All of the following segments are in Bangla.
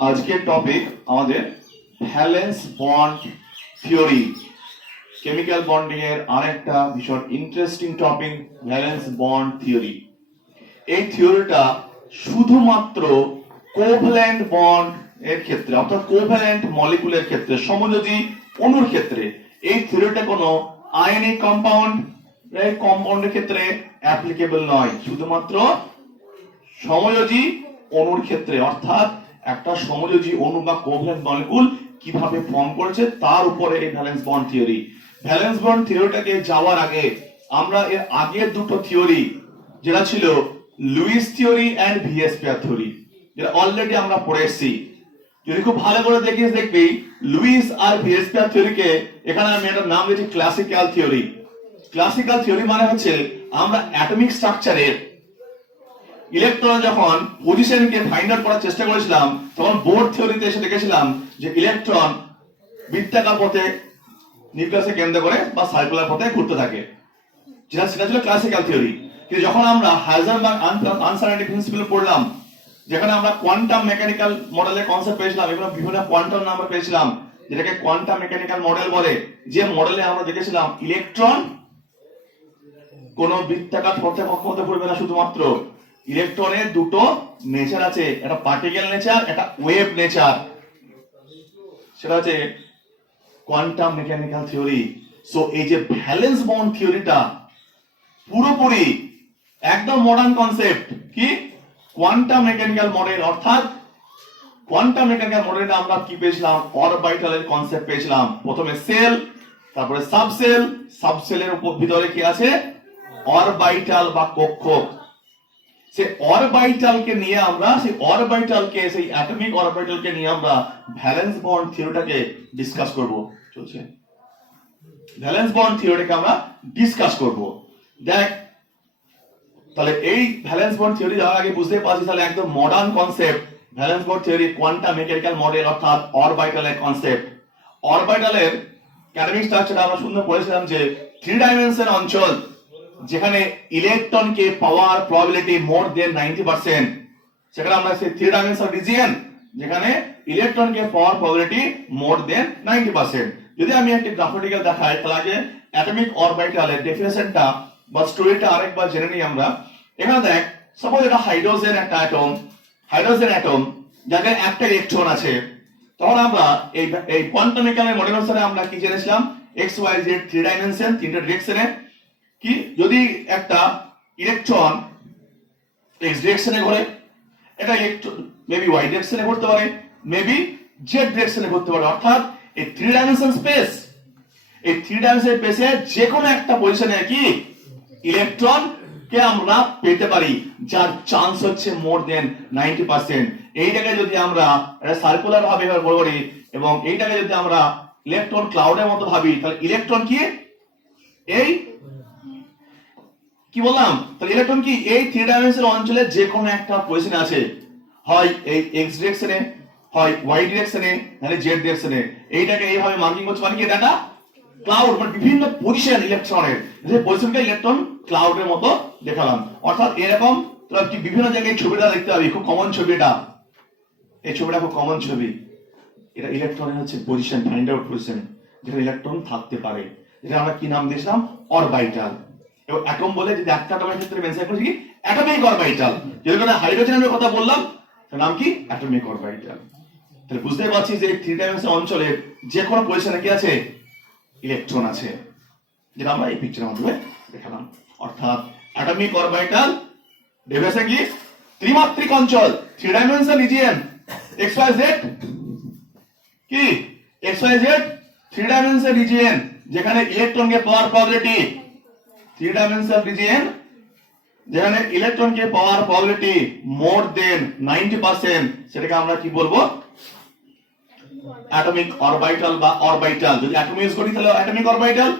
আজকের টপিক আমাদের valence bond theory. Chemical bonding এর আরেকটা ভীষণ interesting topic valence bond theory. এই থিওরিটা শুধুমাত্র কোভ্যালেন্ট বন্ড এর ক্ষেত্রে অর্থাৎ কোভ্যালেন্ট মলিকুলের ক্ষেত্রে, সমযোজী অণুর ক্ষেত্রে এই থিওরিটা কোনো আয়নিক কম্পাউন্ডের ক্ষেত্রে অ্যাপ্লিকেবল নয়, শুধুমাত্র সমযোজী অণুর ক্ষেত্রে, অর্থাৎ একটা সমযোজী অণু বা কোভ্যালেন্ট মলিকুল কিভাবে ফর্ম করেছে তার উপরে এই valence bond theory. Valence bond থিওরিটাকে যাওয়ার আগে আমরা এর আগের দুটো থিওরি যেটা ছিল Lewis theory and VS pair theory, যেটা অলরেডি আমরা পড়ে এসেছি। যদি খুব ভালো করে দেখিস দেখবি লুইস আর ভিএস পেয়ার থিওরিকে এখানে আমি একটা নাম দিয়েছি ক্লাসিক্যাল থিওরি। ক্লাসিক্যাল থিওরি মানে হচ্ছে আমরা অ্যাটমিক স্ট্রাকচারের ইলেকট্রন যখন পজিশনকে ফাইন্ড আউট করার চেষ্টা করেছিলাম তখন বোর থিওরিতে এসে দেখেছিলাম যে ইলেকট্রন বৃত্তাকার পথে নিউক্লিয়াসকে কেন্দ্র করে বা সার্কুলার পথে ঘুরতে থাকে, সেটা ছিল ক্লাসিক্যাল থিওরি। কিন্তু যখন আমরা হাইজেনবার্গ আনসার্টেনিটি প্রিন্সিপল পড়লাম, যেখানে আমরা কোয়ান্টাম মেকানিক্যাল মডেলের কনসেপ্ট পেয়েছিলাম এবং বিভিন্ন কোয়ান্টাম নাম্বার পেয়েছিলাম, যেটাকে কোয়ান্টাম মেকানিক্যাল মডেল বলে, যে মডেলে আমরা দেখেছিলাম ইলেকট্রন কোন বৃত্তাকার পথে কক্ষপথে ঘুরবে না, শুধুমাত্র ইলেকট্রনের দুটো নেচার আছে, একটা পার্টিকেল নেচার, একটা ওয়েভ নেচার, সেটা হচ্ছে কোয়ান্টাম মেকানিক্যাল থিওরি। সো এই যে ভ্যালেন্স বন্ড থিওরিটা পুরোপুরি একদম মডার্ন কনসেপ্ট, কি কোয়ান্টাম মেকানিক্যাল মডেল। অর্থাৎ কোয়ান্টাম মেকানিক্যাল মডেলে আমরা কি পেয়েছিলাম, অরবিটালের কনসেপ্ট পেয়েছিলাম। প্রথমে সেল, তারপরে সাবসেল, সাবসেলের উপর ভিতরে কি আছে, অরবিটাল বা কক্ষক। সেই অরবিটালকে নিয়ে আমরা সেই অ্যাটমিক অরবিটালকে নিয়ে আমরা ভ্যালেন্স বন্ড থিওরিটাকে ডিসকাস করব। চলছে ভ্যালেন্স বন্ড থিওরিটাকে আমরা ডিসকাস করব। দেখ তাহলে এই ভ্যালেন্স বন্ড থিওরি যাওয়ার আগে বুঝতে পারছি তাহলে একদম modern concept valence bond theory, quantum mechanical model অর্থাৎ অরবিটালের কনসেপ্ট। অরবিটালের অ্যাটমিক স্ট্রাকচার আমরা সুন্দর পড়েছিলাম যে 3 ডাইমেনশন অঞ্চল যেখানে ইলেকট্রনকে পাওয়ার প্রবাবিলিটি মোর দেন 90%, সেখানে আমরা সেই 3 ডাইমেনশন রিজিয়ন যেখানে ইলেকট্রনকে পাওয়ার প্রবাবিলিটি মোর দেন 90%। যদি আমি একটা গ্রাফিক্যাল দেখাই তাহলে আগে অ্যাটমিক অরবিটালের ডেফিনিশনটা বা স্টোরিটা আরেকবার জেনে নিই আমরা। এখানে দেখ, সাপোজ এটা হাইড্রোজেন একটা অ্যাটম যাতে একটা ইলেকট্রন আছে, তখন আমরা এই কোয়ান্টাম মেকানিক্যাল মডেল অনুসারে আমরা কি জেনেছিলাম, এক্স ওয়াই জেড 3 ডাইমেনশন, 3টা ডিরেকশনে। কি যদি একটা ইলেকট্রন এক্স ডিরেকশনে ঘোরে, এটা ইলেকট্রন মেবি ওয়াই ডিরেকশনে ঘুরতে পারে, মেবি জেড ডিরেকশনে ঘুরতে পারে। অর্থাৎ এই 3 ডাইমেনশন স্পেস, এই 3 ডাইমেনশন স্পেসে যে কোনো একটা পজিশনে কি ইলেকট্রন কে আমরা পেতে পারি, যার চান্স হচ্ছে মোর দেন 90%। এইটাকে যদি আমরা এটা সার্কুলার ভাবে করি এবং এইটাকে যদি আমরা ইলেকট্রন ক্লাউডের মতো ভাবি, তাহলে ইলেকট্রন কি এই কি বললাম, তাহলে ইলেকট্রন কি এই 3 ডাইমেনশন অঞ্চলে যে কোনো একটা পজিশনে আছে, হয় এই এক্স ডিরেকশনে, হয় ওয়াই ডিরেকশনে, নাহলে জেড ডিরেকশনে। এইটাকে এইভাবে মার্কিং করতে পারি কি, এটা ক্লাউড, মানে বিভিন্ন পজিশন ইলেকট্রনের, যে পজিশনকে ইলেকট্রন ক্লাউডের মতো দেখালাম। অর্থাৎ এরকম তোরা কি বিভিন্ন জায়গায় ছবিটা দেখতে পাবি, খুব কমন ছবিটা, এই ছবিটা খুব কমন ছবি। এটা ইলেকট্রনের হচ্ছে পজিশন, ফাইন্ড আউট পজিশন যেখানে ইলেকট্রন থাকতে পারে, যেটা আমরা কি নাম দিয়েছিলাম, অরবিটাল। এবং অ্যাটম বলে যদি একটা অ্যাটমের ক্ষেত্রে মেনশন করছি কি, অ্যাটমিক অরবিটাল। যেরকম হাইড্রোজেনের কথা বললাম, তার নাম কি, অ্যাটমিক অরবিটাল। তাহলে বুঝতে পারছি যে 3 ডাইমেনশন অঞ্চলে যে কোনো পজিশনে কি আছে, ইলেকট্রন আছে, যেটা আমরা এই পিকচারের মাধ্যমে দেখালাম। অর্থাৎ অ্যাটমিক অরবিটাল ডেফিনেশন কি, ত্রিমাত্রিক অঞ্চল, 3 dimension region, X Y Z, কি X Y Z 3 dimension region যেখানে ইলেকট্রনকে পাওয়ার প্রবাবিলিটি, 3 ডাইমেনশন রিজিয়ন যেখানে ইলেকট্রনকে পাওয়ার প্রবাবিলিটি মোর দেন 90%, সেটাকে আমরা কি বলবো, অ্যাটমিক অরবিটাল বা অরবিটাল। যদি অ্যাটম ইউজ করি তাহলে অ্যাটমিক অরবিটাল।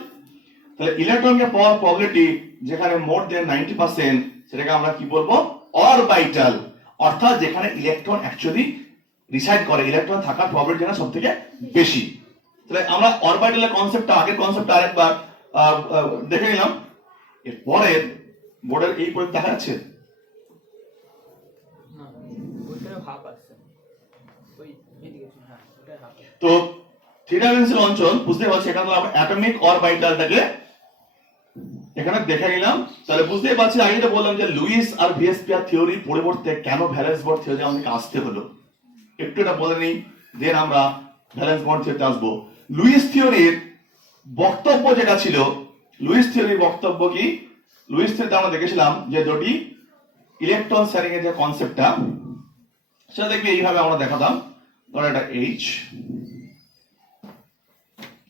তাহলে ইলেকট্রনকে পাওয়ার প্রবাবিলিটি যেখানে মোর দেন 90%, সেটাকে আমরা কি বলবো, অরবিটাল। অর্থাৎ যেখানে ইলেকট্রন অ্যাকচুয়ালি রিসাইড করে, ইলেকট্রন থাকার প্রবাবিলিটি যেখানে সবথেকে বেশি। তাহলে আমরা অরবিটালের কনসেপ্টটা, আগের কনসেপ্টটা আরেকবার দেখে নিলাম। এরপরে বোর্ডের এই পয়েন্ট দেখা যাচ্ছে, তো থ্রি ডাইমেনশনাল অঞ্চল বুঝতে পারছি, এখানে আমরা অ্যাটমিক অরবিটালটাকে এখানে দেখে নিলাম। তাহলে বুঝতেই পারছি, আগে যেটা বললাম যে লুইস আর ভিএসপিআর থিওরির পরিবর্তে কেন ভ্যালেন্স বন্ড থিওরি আমাদেরকে আসতে হলো, একটু এটা বলে নিই, দেন আমরা ভ্যালেন্স বন্ড থিওরিতে আসবো। লুইস থিওরির বক্তব্য যেটা ছিল, লুইস থিওরির বক্তব্য কি, লুইস থিওরিতে আমরা দেখেছিলাম যে দুটি ইলেকট্রন শেয়ারিং এর যে কনসেপ্টটা, সেটা দেখবি এইভাবে আমরা দেখাতাম। ধরো এটা এইচ,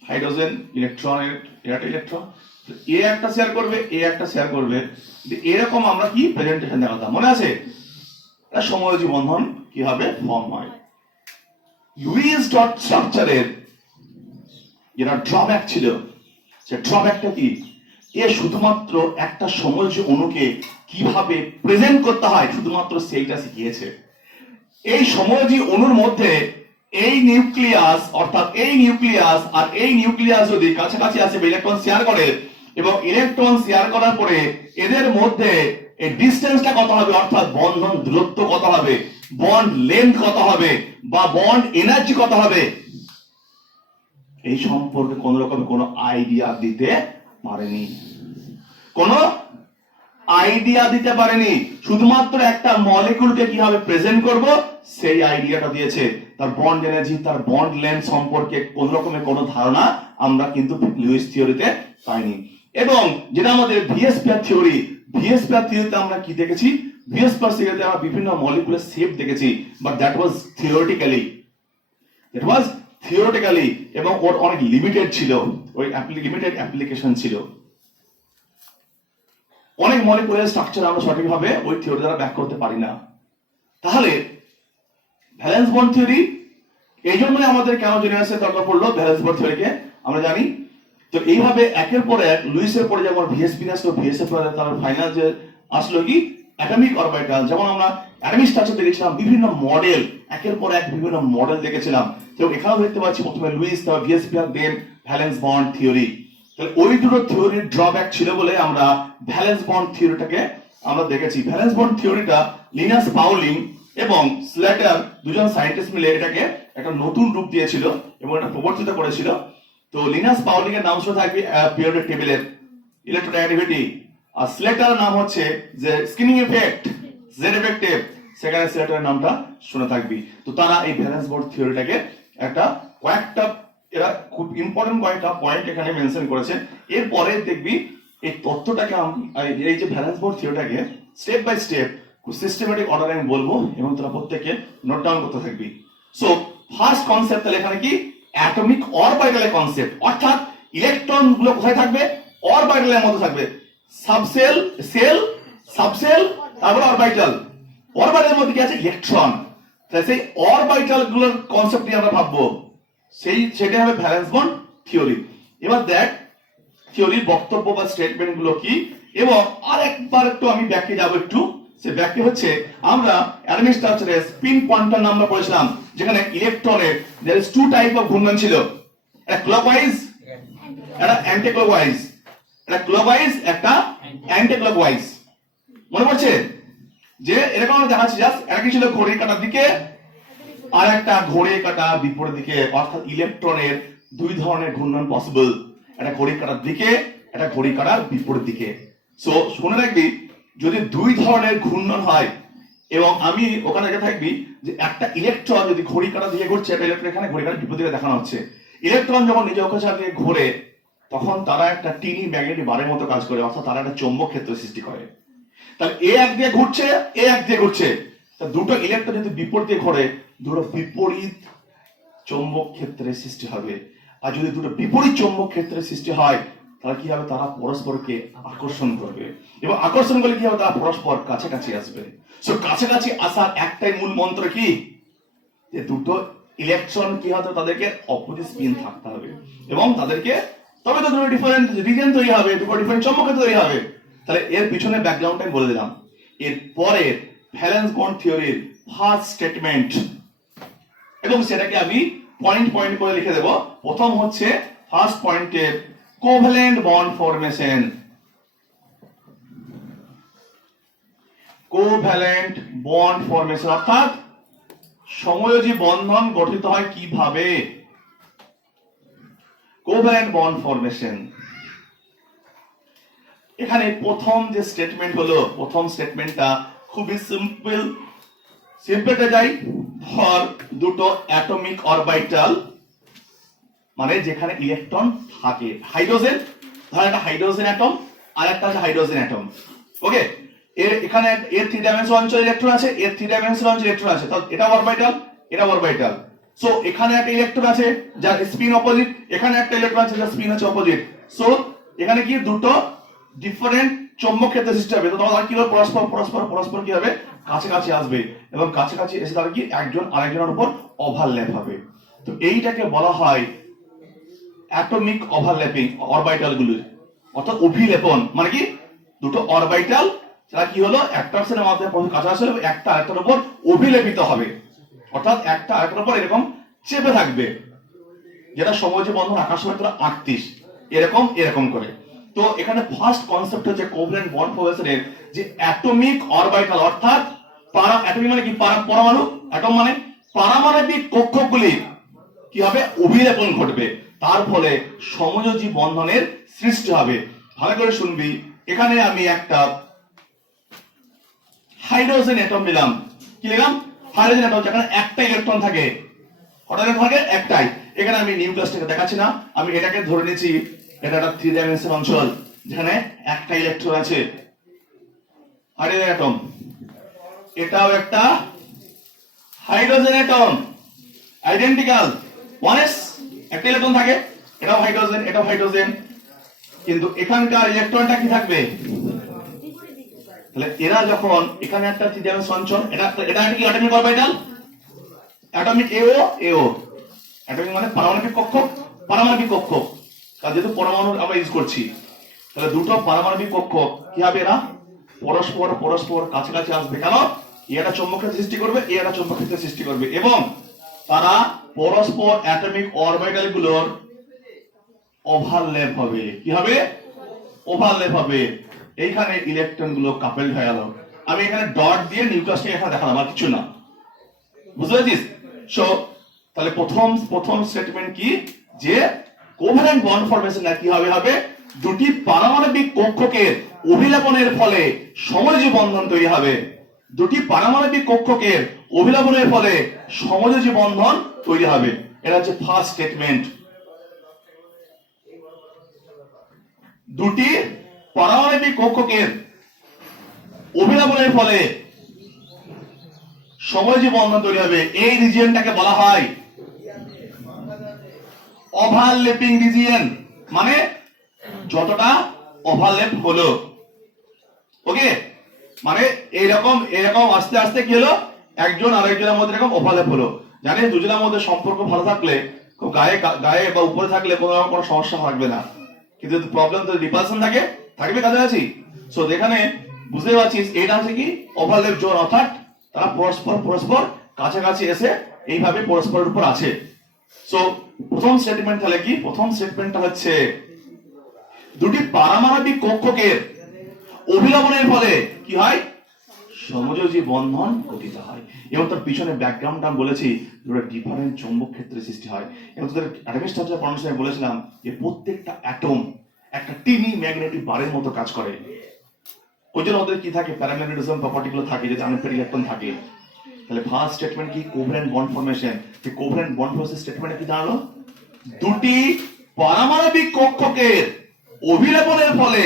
হাইড্রোজেন ইলেকট্রনের, এটা ইলেকট্রন, এ একটা শেয়ার করবে, এ একটা শেয়ার করবে, এরকম আমরা কি প্রেজেন্টেশন দেখাতাম, মনে আছে? এটা সমযোজী বন্ধন কিভাবে ফর্ম হয়। লুইস ডট স্ট্রাকচারের যেটা ড্রব্যাক ছিল, সে ড্রব্যাকটা কি, এ শুধুমাত্র একটা সমযোজী অণুকে কিভাবে প্রেজেন্ট করতে হয় শুধুমাত্র সেইটা শিখিয়েছে। এই সমযোজী অণুর মধ্যে এই নিউক্লিয়াস, অর্থাৎ এই নিউক্লিয়াস আর এই নিউক্লিয়াস যদি কাছাকাছি আসে, ইলেকট্রন শেয়ার করে, এবং ইলেকট্রন শেয়ার করার পরে এদের মধ্যে এই ডিসটেন্সটা কত হবে, অর্থাৎ বন্ধন দূরত্ব কত হবে, বন্ড লেন্থ কত হবে, বা বন্ড এনার্জি কত হবে, এই সম্পর্কে কোন রকম কোনো আইডিয়া দিতে পারেনি, কোনো আইডিয়া দিতে পারেনি। শুধুমাত্র একটা মলিকিউলকে কিভাবে প্রেজেন্ট করব সেই আইডিয়াটা দিয়েছে। তার বন্ড এনার্জি, তার বন্ড লেন্থ সম্পর্কে কোন রকমের কোনো ধারণা আমরা কিন্তু লুইস থিওরিতে পাইনি। এবং যেটা আমাদের ভিএসপিআর থিওরি, ভিএসপিআর থিওরিতে আমরা কি দেখেছি, ভিএসপিআর থিওরিতে আমরা বিভিন্ন মলিকিউলের শেপ দেখেছি, but that was theoretically, that was theoretically, এবং ওর অনেক লিমিটেড ছিল, ওই লিমিটেড অ্যাপ্লিকেশন ছিল। অনেক মলিকুলার স্ট্রাকচার আমরা সঠিকভাবে ওই থিওরি দ্বারা ব্যাখ্যা করতে পারি না। তাহলে ভ্যালেন্স বন্ড থিওরি এই জন্যই আমাদের কেন জেনারেশন দরকার পড়লো ভ্যালেন্স বন্ড থিওরিকে আমরা জানি। তো এইভাবে একের পর এক লুইসের পরে যেমন ভিএসপি আসলো, ভিএসএফ তার ফাইনাল যে আসলো কি অ্যাটমিক অরবিটাল, যেমন আমরা অ্যাটমিক স্ট্রাকচার দেখেছিলাম, বিভিন্ন মডেল, একের পর এক বিভিন্ন মডেল দেখেছিলাম। তো এখানেও দেখতে পাচ্ছি প্রথমে লুইস, তারপর ভিএসপি, দেন ভ্যালেন্স বন্ড থিওরি। তাহলে ওই দুটো থিওরির ড্রব্যাক ছিল বলে আমরা ভ্যালেন্স বন্ড থিওরিটাকে আমরা দেখেছি। ভ্যালেন্স বন্ড থিওরিটা লিনাস পাউলিং এবং স্ল্যাটার দুজন সায়েন্টিস্ট মিলে এটাকে একটা নতুন রূপ দিয়েছিল এবং এটা প্রবর্তিত করেছিল। তো লিনাস পাউলিং এর নাম শুনে থাকবে পিরিয়ডিক টেবিলের ইলেকট্রোনেগেটিভিটি, আর স্ল্যাটার নাম হচ্ছে যে স্কিনিং এফেক্ট, জেড এফেক্টিভ, সেখানে স্ল্যাটারের নামটা শুনে থাকবি। তো তারা এই ভ্যালেন্স বন্ড থিওরিটাকে একটা কয়েকটা, এরা খুব ইম্পর্টেন্ট কয়েকটা পয়েন্ট এখানে মেনশন করেছে। এরপরে দেখবি এই তত্ত্বটাকে, এই যে ভ্যালেন্স বন্ড থিওরিটাকে স্টেপ বাই স্টেপ সিস্টেমেটিক অর্ডারে আমি বলবো এবং তোরা প্রত্যেককে নোট ডাউন করতে থাকবি। সো ফার্স্ট কনসেপ্ট তাহলে এখানে কি, অ্যাটমিক অরবিটালের কনসেপ্ট, অর্থাৎ ইলেকট্রন গুলো কোথায় থাকবে, অরবিটালের মধ্যে থাকবে, সাবসেল, সেল, সাবসেল, তারপর অরবিটাল। অরবিটালের মধ্যে কি আছে, ইলেকট্রন। তাহলে সেই অরবিটাল গুলোর কনসেপ্ট নিয়ে আমরা ভাববো, সেটা হবে ভ্যালেন্স বন্ড থিওরি। এবার দেখ থিওরির বক্তব্য বা স্টেটমেন্ট গুলো কি, এবং আরেকবার একটু আমি ব্যাখ্যা যাবো একটু। সে ব্যাখ্যা হচ্ছে, আমরা অ্যাটমিক স্ট্রাকচারে স্পিন কোয়ান্টাম নাম্বার পড়েছিলাম, যেখানে ইলেকট্রনের there is two type of ঘূর্ণন ছিল, একটা ক্লকওয়াইজ, একটা অ্যান্টি ক্লকওয়াইজ, একটা ক্লকওয়াইজ, একটা অ্যান্টি ক্লকওয়াইজ। মনে পড়ছে যে এরকম আমরা দেখাচ্ছি, জাস্ট একটা কি ছিল ঘড়ির কাঁটার দিকে আর একটা ঘড়ির কাঁটা বিপরীত দিকে, অর্থাৎ ইলেকট্রনের দুই ধরনের ঘূর্ণন পসিবল, একটা ঘড়ির কাঁটার দিকে, একটা ঘড়ির কাঁটার বিপরীত দিকে। সো শুনে রাখবি, যদি দুই ধরনের ঘূর্ণন হয় এবং আমি ওখানে দেখে থাকবি যে একটা ইলেকট্রন যদি ঘড়ি কাঁটা দিয়ে ঘুরছে, একটা ইলেকট্রন এখানে ঘড়ি কাঁটার বিপরীত দিকে দেখানো হচ্ছে। ইলেকট্রন যখন নিজ অক্ষরেখা দিয়ে ঘোরে তখন তারা একটা টিনি ম্যাগনেটিক বারের মতো কাজ করে, অর্থাৎ তারা একটা চৌম্বক ক্ষেত্র সৃষ্টি করে। তাহলে এ এক দিয়ে ঘুরছে, এ এক দিয়ে ঘুরছে, তা দুটো ইলেকট্রন যদি বিপরীত দিয়ে ঘোরে, দুটো বিপরীত চৌম্বক ক্ষেত্রের সৃষ্টি হবে। আর যদি দুটো বিপরীত চৌম্বক ক্ষেত্রের সৃষ্টি হয়, তাহলে কি হবে, তারা পরস্পরকে আকর্ষণ করবে, এবং আকর্ষণ করলে কি হবে, তারা পরস্পর কাছাকাছি আসবে। সো কাছাকাছি আসার একটাই মূল মন্ত্র কি, যে দুটো ইলেকট্রন কি হবে, তাদেরকে অপোজিট স্পিন থাকতে হবে, এবং তাদেরকে তবে তো দুটো ডিফারেন্ট রিজিয়ন তৈরি হবে, দুটো ডিফারেন্ট চৌম্বক ক্ষেত্র তৈরি হবে। তাহলে এর পিছনে ব্যাকগ্রাউন্ডটা আমি বলে দিলাম। এরপরে ভ্যালেন্স বন্ড থিওরির ফার্স্ট স্টেটমেন্ট, এবং সেটাকে আমি পয়েন্ট পয়েন্ট করে লিখে দেব। প্রথম হচ্ছে ফার্স্ট পয়েন্টের covalent bond formation. Covalent bond formation অর্থাৎ সমযোজী বন্ধন গঠিত হয় কিভাবে? Covalent bond formation. এখানে প্রথম যে স্টেটমেন্ট হলো, প্রথম স্টেটমেন্টটা খুবই সিম্পলটা যাই, ধর দুটো অ্যাটমিক অরবিটাল, মানে যেখানে ইলেকট্রন থাকে, হাইড্রোজেন, ধর একটা হাইড্রোজেন অ্যাটম আর একটা আছে হাইড্রোজেন অ্যাটম। ওকে, এখানে এর 3 ডাইমেনশনাল অঞ্চল ইলেকট্রন আছে, এর 3 ডাইমেনশনাল অঞ্চল ইলেকট্রন আছে, তাহলে এটা অরবিটাল, এটা অরবিটাল। সো এখানে একটা ইলেকট্রন আছে যার স্পিন অপোজিট, এখানে একটা ইলেকট্রন আছে যার স্পিন হচ্ছে অপোজিট। সো এখানে কি দুটো ডিফারেন্ট চৌম্বক ক্ষেত্র সৃষ্টি হবে, তো তোমার কি হবে, পরস্পর পরস্পর পরস্পর কি হবে, কাছাকাছি আসবে, এবং কাছাকাছি এসে তারা কি একজন আরেকজনের উপর ওভারল্যাপ হবে। তো এইটাকে বলা হয় অ্যাটমিক ওভারল্যাপিং অরবিটাল গুলির, অর্থাৎ অভিলেপন। মানে কি দুটো অরবিটাল যারা কি হলো অ্যাট্রাকশনের মাধ্যমে কাছাকাছি হলো, একটা আরেকটার উপর অভিলেপিত হবে, অর্থাৎ একটা আরেকটার উপর এরকম চেপে থাকবে, যেটা সমযোজী বন্ধন আকাশ হয়তো 38 এরকম এরকম করে। তো এখানে ফার্স্ট কনসেপ্ট হচ্ছে কোভ্যালেন্ট বন্ড ফরমেশনের যে অ্যাটমিক অরবিটাল, অর্থাৎ অ্যাটমিক মানে কি পরমাণু, অ্যাটম মানে পারমাণবিক কক্ষগুলি কি হবে, অভিলেপন ঘটবে, তার ফলে সমযোজী বন্ধনের সৃষ্টি হবে। ভালো করে শুনবি, এখানে আমি একটা হাইড্রোজেন অ্যাটম নিলাম, কি নিলাম, হাইড্রোজেন অ্যাটম, যেখানে একটা ইলেকট্রন থাকে, কটা ইলেকট্রন থাকে, একটাই। এখানে আমি নিউক্লিয়াসটাকে দেখাচ্ছি না, আমি এটাকে ধরে নিয়েছি এটা একটা 3 ডাইমেনশনাল অঞ্চল যেখানে একটা ইলেকট্রন আছে, হাইড্রোজেন অ্যাটম। এটাও একটা হাইড্রোজেন অ্যাটম, আইডেন্টিক্যাল, ওয়ানএস, একটা ইলেকট্রন থাকে, এটাও হাইড্রোজেন, এটাও হাইড্রোজেন, কিন্তু এখানকার ইলেকট্রনটা কি থাকবে, তাহলে এরা যখন এখানে একটা 3 ডাইমেনশনাল অঞ্চল, এটা এটা কি অ্যাটমিক অরবিটাল, অ্যাটমিক এও, অ্যাটমিক মানে পারমাণবিক কক্ষ, পারমাণবিক কক্ষ, কারণ যেহেতু পরমাণু আমরা ইউজ করছি, তাহলে দুটো পারমাণবিক কক্ষ কি হবে, এরা পরস্পর পরস্পর কাছাকাছি আসবে, কেন, এটা চৌম্বক ক্ষেত্র সৃষ্টি করবে, এটা চৌম্বক ক্ষেত্র সৃষ্টি করবে, এবং তারা পরস্পর অ্যাটমিক অরবিটাল গুলোর ওভারল্যাপ হবে, কি হবে, ওভারল্যাপ হবে। এইখানে ইলেকট্রন গুলো কাপেল হয়ে গেল, আমি এখানে ডট দিয়ে নিউক্লিয়াসটাকে এখানে দেখালাম, আর কিছু না, বুঝতে পেরেছিস? সো তাহলে প্রথম স্টেটমেন্ট কি, যে কোভ্যালেন্ট বন্ড ফরমেশন কি হবে দুটি পারমাণবিক কক্ষকে অভিলেপনের ফলে সমযোজী বন্ধন তৈরি হবে, দুটি পারমাণবিক কক্ষকে অভিলেপনের ফলে সমযোজী বন্ধন তৈরি হবে। এটা হচ্ছে ফার্স্ট স্টেটমেন্ট। দুটি পারমাণবিক কক্ষকে অভিলেপনের ফলে সমযোজী বন্ধন তৈরি হবে, এই রিজিয়নটাকে বলা হয় ওভারল্যাপিং রিজিয়ন, মানে যতটা ওভারল্যাপ হলো, ওকে, মানে এরকম এরকম আস্তে আস্তে কি হলো, একজন আরেকজনের মধ্যে এরকম ওভারল্যাপ হলো। জানিস দুজনের মধ্যে সম্পর্ক ভালো থাকলে, খুব গায়ে গায়ে বা উপরে থাকলে কোনো সমস্যা থাকবে না, কিন্তু প্রবলেম তো রিপালশন থাকবে কাছাকাছি। সো এখানে বুঝতে পারছিস, এটা হচ্ছে কি ওভারল্যাপ জোন, অর্থাৎ তারা পরস্পর পরস্পর কাছাকাছি এসে এইভাবে পরস্পরের উপর আছে। সো প্রথম স্টেটমেন্ট তাহলে কি, প্রথম স্টেটমেন্টটা হচ্ছে দুটি পারমাণবিক কক্ষকে অভিলবনের ফলে কি হয়, সমযোজী বন্ধন গঠিত হয়, এবং তার পিছনে ব্যাকগ্রাউন্ড আমি বলেছি দুটো ডিফারেন্ট চৌম্বক ক্ষেত্রের সৃষ্টি হয়। এবং তোদের অ্যাটমিক স্ট্রাকচার পড়ানোর সময় বলেছিলাম যে প্রত্যেকটা অ্যাটম একটা টিনি ম্যাগনেটিক বারের মতো কাজ করে, ওই জন্য ওদের কি থাকে, প্যারাম্যাগনেটিজম প্রপার্টিগুলো থাকে, যেটা আনপেয়ার ইলেকট্রন থাকে। তাহলে ফার্স্ট স্টেটমেন্ট কি, কোভ্যালেন্ট বন্ড ফরমেশন। যে কোভ্যালেন্ট বন্ড ফরমেশন স্টেটমেন্টে কি দাঁড়ালো, দুটি পারমাণবিক কক্ষকে অভিলেপনের ফলে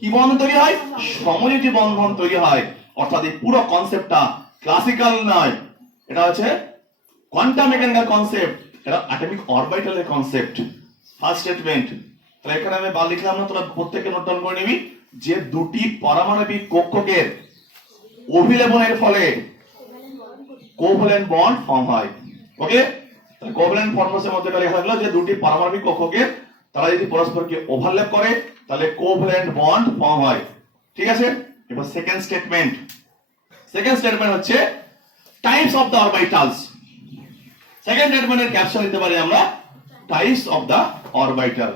কি বন্ধন তৈরি হয়, সমযোজী বন্ধন তৈরি হয়। অর্থাৎ এই পুরো কনসেপ্টটা ক্লাসিক্যাল নয়, এটা হচ্ছে কোয়ান্টাম মেকানিক্যাল কনসেপ্ট, এটা অ্যাটমিক অরবিটালের কনসেপ্ট। ফার্স্ট স্টেটমেন্ট, তাহলে এখানে আমি বার লিখলাম না, তোরা প্রত্যেককে নোট ডাউন করে নিবি, যে দুটি পারমাণবিক কক্ষকে অভিলেপনের ফলে কোভ্যালেন্ট বন্ড ফর্ম হয়। ওকে, তাহলে কোভ্যালেন্ট ফরমেশনের মধ্যে লেখা থাকলো যে দুটি পারমাণবিক কক্ষকে তারা যদি পরস্পরকে ওভারল্যাপ করে তাহলে কোভ্যালেন্ট বন্ড ফর্ম হয়। ঠিক আছে, এবার সেকেন্ড স্টেটমেন্ট হচ্ছে types of the orbitals. Second স্টেটমেন্টের ক্যাপশন দিতে পারি আমরা types of the orbital.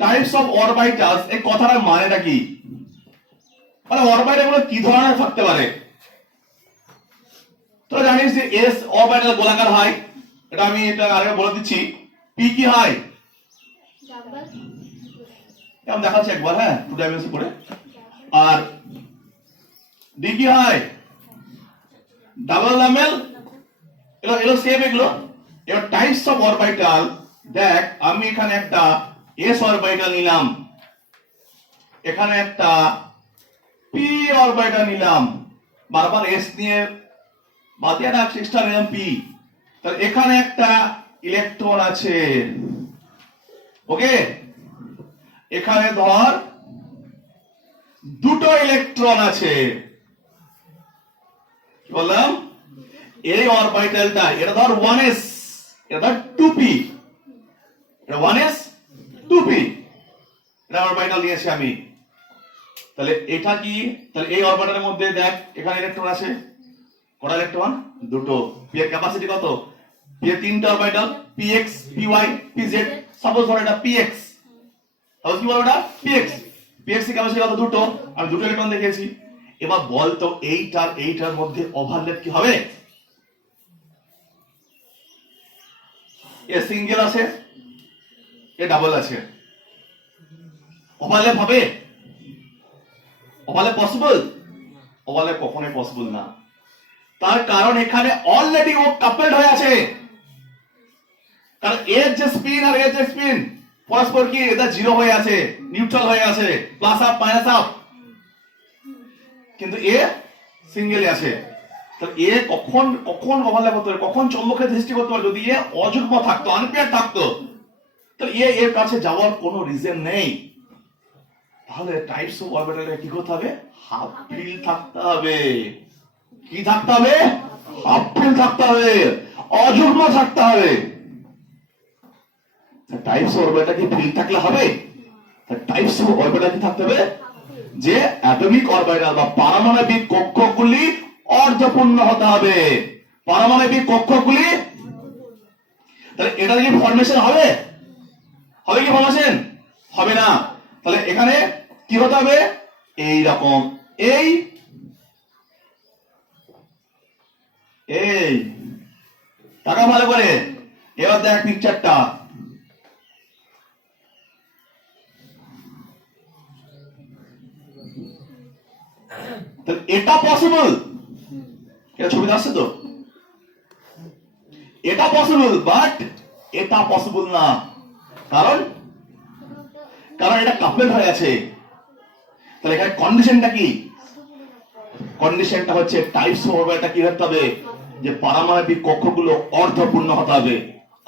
Types of orbitals, এই কথাটার মানেটা কি? মানে অরবিটাল গুলো কি ধরনের থাকতে পারে? তোরা জানিস যে এস অরবিটাল গোলাকার হয়, এটা আগে বলে দিচ্ছি। পি কি হয়? আমি দেখাচ্ছি একবার, হ্যাঁ, টু ডাইমেনশন করে। আর ডি কি হয়? ডাবল লামেল। এগুলো সেম এগুলো। এবার টাইপস অফ অরবিটাল, দেখ আমি এখানে একটা এস অরবিটাল নিলাম, এখানে একটা পি অরবিটাল নিলাম, বারবার এস নিয়ে বাদিয়া না এক্সট্রা নিলাম পি। তাহলে এখানে একটা ইলেকট্রন আছে, ওকে, এখানে ধর দুটো ইলেকট্রন আছে। কি বললাম? এই অরবিটালটা, এটা ধর 1s, এটা ধর 2p, এটা 1s 2p, এটা অরবিটাল নিয়েছি আমি। তাহলে এটা কি? তাহলে এই অরবিটালের মধ্যে দেখ এখানে ইলেকট্রন আছে, কটা ইলেকট্রন? দুটো। পি এর ক্যাপাসিটি কত? পি এর তিনটা orbital, px py pz। Suppose ধর এটা px, তাহলে কি বলবো? এটা px। px এর ক্যাপাসিটি কত? দুটো। আমি দুটো ইলেকট্রন দেখেছি। এবার বল তো এইটার মধ্যে ওভারল্যাপ কি হবে? এ সিঙ্গেল আছে, এ ডাবল আছে, ওভারল্যাপ হবে? Overlap possible? ওভারল্যাপ কখনোই পসিবল না। তার কারণ এখানে অলরেডি ও কাপলড হয়ে আছে। কারণ এর যে স্পিন আর এর যে স্পিন পরস্পর কি এটা জিরো হয়ে আছে, নিউট্রাল হয়ে আছে, প্লাস আপ মাইনাস আপ। কিন্তু এ সিঙ্গেলে আছে। তাহলে এ কখন ওভারল্যাপ হতে পারে, কখন চৌম্বকের সৃষ্টি করতে পারে? যদি এ অযুগ্ম থাকতো, আনপেয়ার থাকতো, তাহলে এর কাছে যাওয়ার কোনো রিজন নেই। তাহলে টাইপস অফ অরবিটালে কি করতে হবে? হাফ ফিল্ড থাকতে হবে। কি থাকতে হবে? হাফ ফিল্ড থাকতে হবে, অযুগ্ম থাকতে হবে। টাইপস অফ অরবিটাল কি ফিল্ড থাকলে হবে? টাইপস অফ অরবিটাল কি থাকতে হবে? যে অ্যাটমিক অরবিটাল বা পারমাণবিক কক্ষগুলি অর্ধপূর্ণ হতে হবে। পারমাণবিক কক্ষগুলি, তাহলে এটা কি ফরমেশন হবে? হবে কি ফরমেশন? হবে না। তাহলে এখানে কি হতে হবে? এই রকম, এই টাকা ভালো করে। এবার দেখ পিকচারটা, এটা পসিবল, এটা ছবিতে আসছে তো, এটা পসিবল, বাট এটা পসিবল না। কারণ এটা কাপলড হয়ে আছে। তাহলে এখানে কন্ডিশনটা কি? কন্ডিশনটা হচ্ছে টাইপস অফ অরবিটাল কি হতে হবে? যে পারমাণবিক কক্ষগুলো অর্ধপূর্ণ হতে হবে।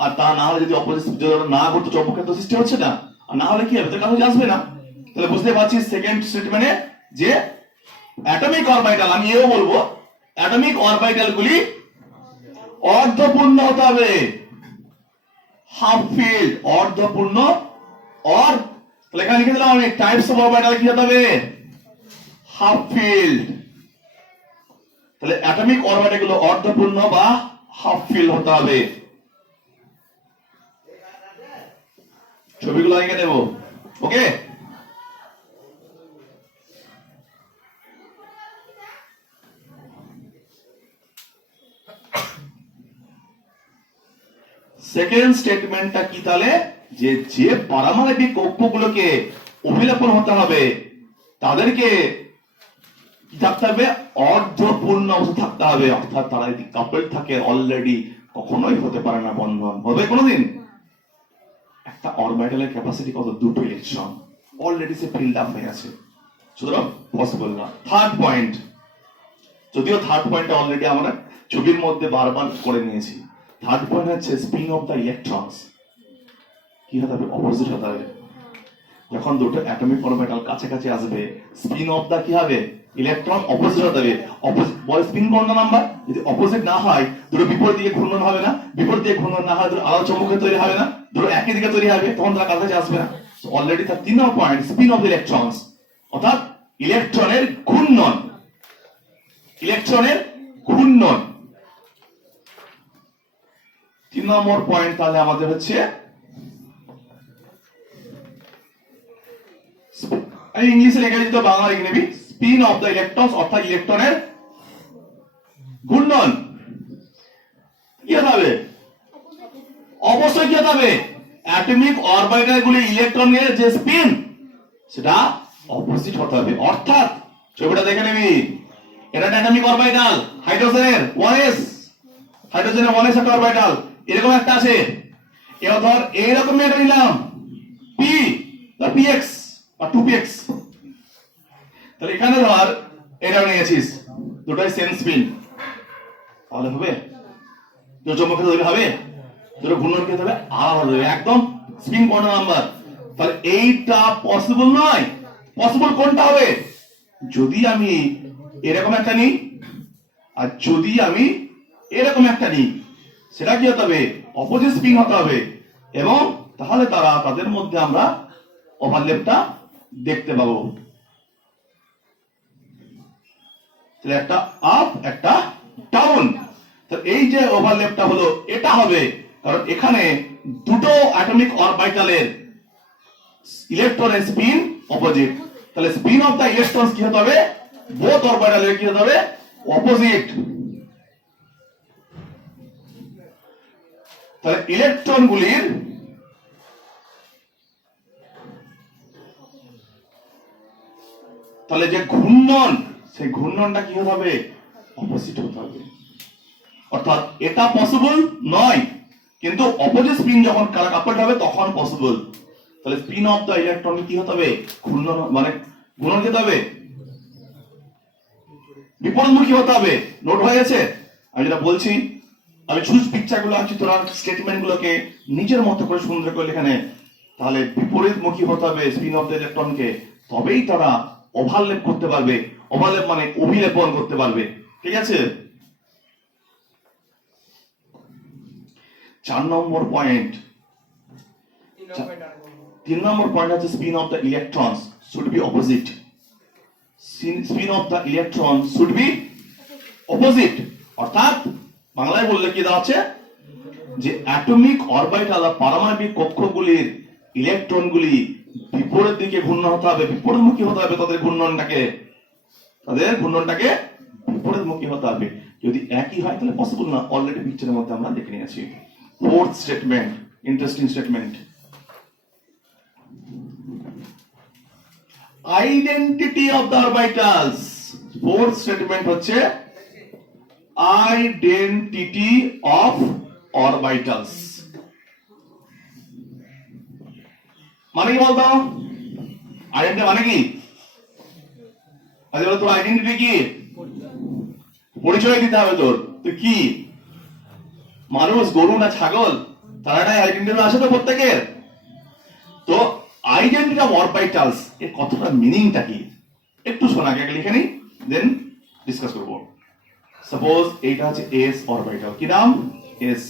আর তা না হলে যদি অপোজিট না ঘটতো, চৌম্বকক্ষেত্র সৃষ্টি হচ্ছে না, আর না হলে কি হবে? তোর কাছে আসবে না। তাহলে বুঝতে পারছিস সেকেন্ড স্টেটমেন্টে যে অ্যাটমিক অরবিটাল, আমি এও বলবো অ্যাটমিক অরবিটাল গুলি অর্ধপূর্ণ হতে হবে, হাফ ফিল্ড, অর্ধপূর্ণ। অর তাহলে এখানে লিখে দিলাম আমি, টাইপস অফ অরবিটাল কি হতে হবে? Half field. তাহলে অ্যাটমিক অরবিটাল গুলো অর্ধপূর্ণ বা হাফ ফিল্ড হতে হবে। ছবিগুলো এঁকে দেব, ওকে? সেকেন্ড স্টেটমেন্টটা কি তাহলে? যে পারমাণবিক কক্ষগুলোকে অভিলেপন হতে হবে, তাদেরকে কি থাকতে হবে? অর্ধপূর্ণ অবস্থা থাকতে হবে। অর্থাৎ তারা যদি কাপল থাকে অলরেডি, কখনোই হতে পারে না বন্ধন। হবে কোনোদিন? একটা অরবিটালের ক্যাপাসিটি কত? দুটো ইলেকট্রন, অলরেডি সে ফিল্ড আপ হয়ে আছে, সুতরাং পসিবল না। থার্ড পয়েন্ট, যদিও থার্ড পয়েন্টটা অলরেডি আমরা ছবির মধ্যে বারবার করে নিয়েছি। থার্ড পয়েন্ট হচ্ছে স্পিন অফ দ্য ইলেকট্রনস কি হতে হবে? অপোজিট হতে হবে। যখন দুটো অ্যাটমিক অরবিটাল কাছাকাছি আসবে, স্পিন অফ দা কি হবে? ইলেকট্রন অপোজিট হতে হবে। অপোজিট বল স্পিন কোনটা নাম্বার? যদি অপোজিট না হয়, দুটো বিপরীত দিকে ঘূর্ণন হবে না, বিপরীত দিকে ঘূর্ণন না হয়, দুটো আলাদা চৌম্বকক্ষেত্র তৈরি হবে না, দুটো একই দিকে তৈরি হবে, তখন তারা কাছাকাছি আসবে না। অলরেডি তার 3 number point, spin of the electrons, অর্থাৎ ইলেকট্রনের ঘূর্ণন, ইলেকট্রনের ঘূর্ণন। 3 নম্বর পয়েন্ট তাহলে আমাদের হচ্ছে আমি ইংলিশে লিখে দিতে বাংলা লিখে নেবি স্পিন অফ দ্য ইলেকট্রনস অর্থাৎ ইলেকট্রনের ঘূর্ণন কি হবে অবশ্যই কি হবে অ্যাটমিক অরবিটাল গুলি ইলেকট্রনের যে স্পিন সেটা অপোজিট হতে হবে অর্থাৎ ছবিটা দেখে নিবি এটা অ্যাটমিক অরবিটাল হাইড্রোজেনের 1s হাইড্রোজেনের 1s একটা অরবিটাল এরকম একটা আছে এবার ধর এইরকম এটা নিলাম p বা px বা 2px তাহলে এখানে ধর এটা নিয়েছিস দুটোই সেম স্পিন তাহলে হবে তো চৌম্বক ক্ষেত্র হবে দুটো ঘূর্ণন ক্ষেত্র হবে আলাদা হবে একদম স্পিন কোয়ান্টাম নাম্বার তাহলে এইটা পসিবল নয় পসিবল কোনটা হবে যদি আমি এরকম একটা নিই আর যদি আমি এরকম একটা নিই সেটা কি হতে হবে অপোজিট স্পিন হতে হবে এবং তাহলে তাদের মধ্যে আমরা ওভারল্যাপটা দেখতে পাবো একটা আপ একটা ডাউন তো এই যে ওভারল্যাপটা হলো এটা হবে কারণ এখানে দুটো অ্যাটমিক অরবিটালের ইলেকট্রনের স্পিন অপোজিট তাহলে স্পিন অফ দা ইলেকট্রনস কি হতে হবে বোথ অরবিটালের কি হতে হবে অপোজিট তাহলে ইলেকট্রন গুলির তাহলে যে ঘূর্ণন সেই ঘূর্ণনটা কি হতে হবে অপোজিট হতে হবে অর্থাৎ এটা পসিবল নয় কিন্তু অপোজিট স্পিন যখন কাপলড হবে তখন পসিবল তাহলে স্পিন অফ দা ইলেকট্রন কি হতে হবে ঘূর্ণন মানে ঘূর্ণন কি হতে হবে বিপরীতমুখী হতে হবে নোট হয়ে গেছে আমি যেটা বলছি আমি চুজ পিকচার গুলো আনছি তোরা স্টেটমেন্ট গুলোকে নিজের মতো করে সুন্দর করে লিখে নে তাহলে বিপরীতমুখী হতে হবে স্পিন অফ দ্য ইলেকট্রনকে তবেই তারা ওভারল্যাপ করতে পারবে ওভারল্যাপ মানে অভিলেপন করতে পারবে ঠিক আছে 4 নম্বর পয়েন্ট 3 নম্বর পয়েন্ট আছে spin of the electrons should be opposite spin of the electron should be opposite অর্থাৎ বাংলায় বললে কি দেওয়া আছে যে অ্যাটমিক অরবিটাল বা পারমাণবিক কক্ষগুলির ইলেকট্রনগুলি বিপরীত দিকে ঘূর্ণন হতে হবে বিপরীতমুখী হতে হবে তাদের ঘূর্ণনটাকে বিপরীতমুখী হতে হবে যদি একই হয় তাহলে পসিবল না অলরেডি পিকচারের মধ্যে আমরা দেখে নিয়েছি fourth statement interesting statement identity of the orbitals fourth statement হচ্ছে আইডেন্টিটি অফ অরবিটালস মানে কি বলতো আইডেন্টিটি মানে কি আচ্ছা তোর আইডেন্টিটি কি পরিচয় দিতে হবে তোর তুই কি মানুষ গরু না ছাগল তার একটা আইডেন্টিটি আছে তো প্রত্যেকের তো আইডেন্টিটি অফ অরবিটালস এর কথাটার মিনিংটা কি একটু শোনা আগে লিখে নি দেন ডিসকাস করব সাপোজ এইটা হচ্ছে এস অরবিটাল কি নাম এস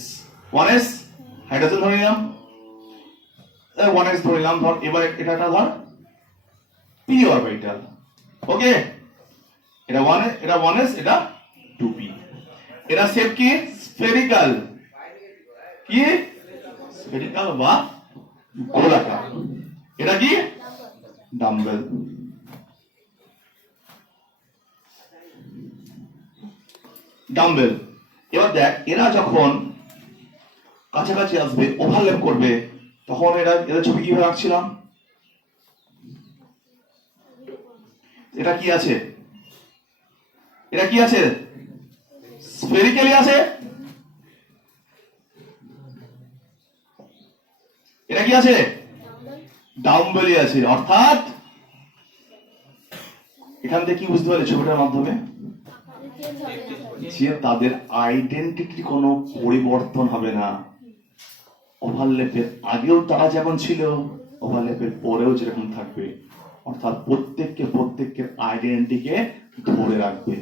1s হাইড্রোজেন ধরে নিলাম 1s ধরে নিলাম ধর এবার এটা ধর p অরবিটাল ওকে এটা 1s এটা 2p এটা শেপ কি স্ফেরিক্যাল কি স্ফেরিক্যাল বা গোলাকার এটা কি ডাম্বেল ডাম্বেল এবার দেখ এরা যখন কাছাকাছি আসবে ওভারল্যাপ করবে তখন এদের ছবি কিভাবে আঁকছিলাম এটা কি আছে স্ফেরিক্যালি আছে এটা কি আছে ডাম্বেলি আছে অর্থাৎ এখান থেকে কি বুঝতে পারলে ছবিটার মাধ্যমে যে তাদের আইডেন্টিটির কোনো পরিবর্তন হবে না ওভারল্যাপের আগেও তারা যেমন ছিল ওভারল্যাপের পরেও যেরকম থাকবে অর্থাৎ প্রত্যেকের আইডেন্টিটিকে ধরে রাখবে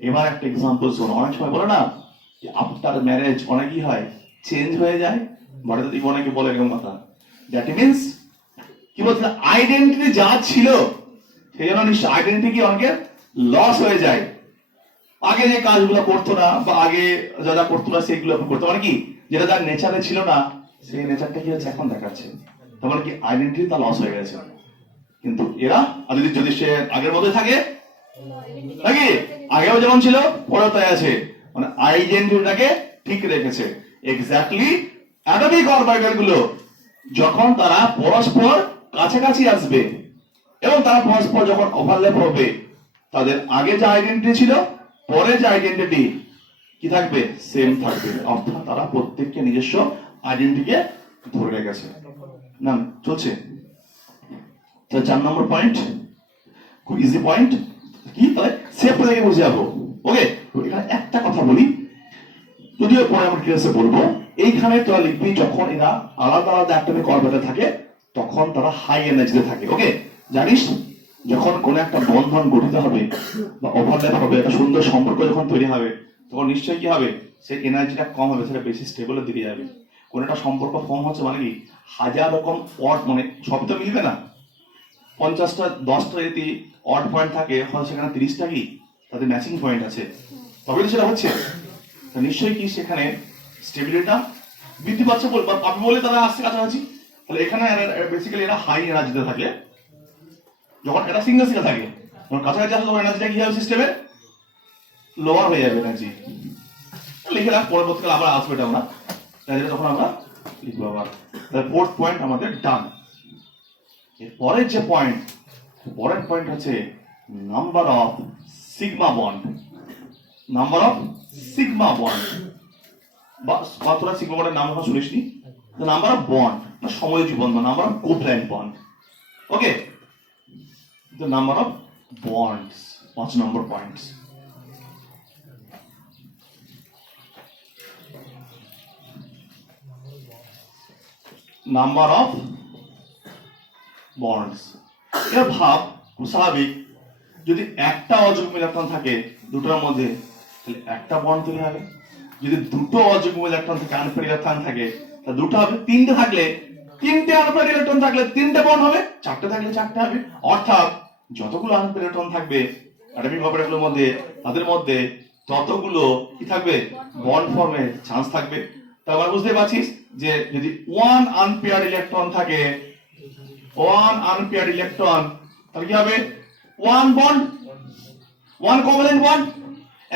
এবার একটা এক্সাম্পল শোনো অনেক সময় বলে না যে আফটার ম্যারেজ অনেকই হয় চেঞ্জ হয়ে যায় ভারতে অনেকে বলে এরকম কথা দ্যাট মিনস কি বলছে আইডেন্টিটি যা ছিল সেই জন্য নিশ্চয় আইডেন্টিটি কি অনেকের লস হয়ে যায় আগে যে কাজগুলো করতো না বা আগে যারা করতো না সেগুলো করতো মানে কি যেটা যার নেচারে ছিল না সেই নেচারটা কি হচ্ছে এখন দেখাচ্ছে তার মানে কি আইডেন্টিটি তা লস হয়ে গেছে কিন্তু এরা যদি যদি সে আগের মতোই থাকে নাকি আগেও যেমন ছিল পরেও তাই আছে, মানে আইডেন্টিটিটাকে ঠিক রেখেছে। এক্স্যাক্টলি অ্যাটমিক অরবিটাল গুলো যখন তারা পরস্পর কাছাকাছি আসবে এবং তারা পরস্পর যখন ওভারল্যাপ হবে, তাদের আগে যে আইডেন্টিটি ছিল পরে যে আইডেন্টিটি কি থাকবে, সেম থাকবে। অর্থাৎ তারা প্রত্যেককে নিজস্ব আইডেন্টিটিকে ধরে রেখেছে। না চলছে। 4 নম্বর পয়েন্ট, খুব ইজি পয়েন্ট, কি তাহলে সেফ থেকে বুঝে যাবো। ওকে, তো এখানে একটা কথা বলি, যদিও পরে আমরা ক্লাসে বলবো। এইখানে তোরা লিখবি যখন এরা আলাদা আলাদা অ্যাটমিক অরবিটালে থাকে তখন তারা হাই এনার্জিতে থাকে। ওকে, জানিস যখন কোন একটা বন্ধন গঠিত হবে বা ওভারল্যাপ হবে, একটা সুন্দর সম্পর্ক যখন তৈরি হবে, তখন নিশ্চয়ই কি হবে, সেই এনার্জিটা কম হবে, সেটা বেশি স্টেবলের দিকে যাবে। কোন একটা সম্পর্ক ফর্ম হচ্ছে মানে কি, হাজার রকম অড, মানে সব তো মিলবে না, 50টা 10টা যদি অড পয়েন্ট থাকে, হয়তো সেখানে 30টা কি তাদের ম্যাচিং পয়েন্ট আছে, তবে তো সেটা হচ্ছে। নিশ্চয়ই কি সেখানে স্টেবিলিটিটা বৃদ্ধি পাচ্ছে পাবে বলে তারা আসছে কাছাকাছি। তাহলে এখানে বেসিক্যালি এরা হাই এনার্জিতে থাকে, যখন এটা সিঙ্গেল সিঙ্গেল থাকে, যখন কাছাকাছি আসলে তখন এনার্জিটা কি হবে, সিস্টেমে লোয়ার হয়ে যাবে এনার্জি। লিখে রাখ, পরবর্তীকালে আবার আসবে এটা, আমরা তখন আমরা লিখবো আবার। তাহলে ফোর্থ পয়েন্ট আমাদের ডান। এর পরের যে পয়েন্ট, পরের পয়েন্ট হচ্ছে number of sigma bond. Number of sigma bond, বা তোরা সিগমা বন্ডের নাম যখন শুনিসনি, নাম্বার অফ বন্ড, সমযোজী বন্ধন, number of covalent bond. Okay, the number of bonds, 5 number points. Number of bonds, এর ভাব স্বাভাবিক, যদি একটা অযুগ্ম ইলেকট্রন থাকে দুটোর মধ্যে তাহলে একটা বন্ড তৈরি হবে, যদি দুটো অযুগ্ম ইলেকট্রন থাকে, আনপেয়ার ইলেকট্রন থাকে, তাহলে দুটো হবে, তিনটে থাকলে তিনটে, আনপেয়ার ইলেকট্রন থাকলে তিনটে বন্ড হবে, চারটে থাকলে চারটে হবে। অর্থাৎ যতগুলো আনপেয়ার ইলেকট্রন থাকবে অ্যাটমিক অরবিটালগুলোর মধ্যে, তাদের মধ্যে ততগুলো কি থাকবে, বন্ড ফর্মের চান্স থাকবে। তারপর বুঝতে পারছিস যে যদি ওয়ান আনপেয়ার ইলেকট্রন থাকে, ওয়ান আনপেয়ার ইলেকট্রন, তাহলে কি হবে, one bond, one covalent bond.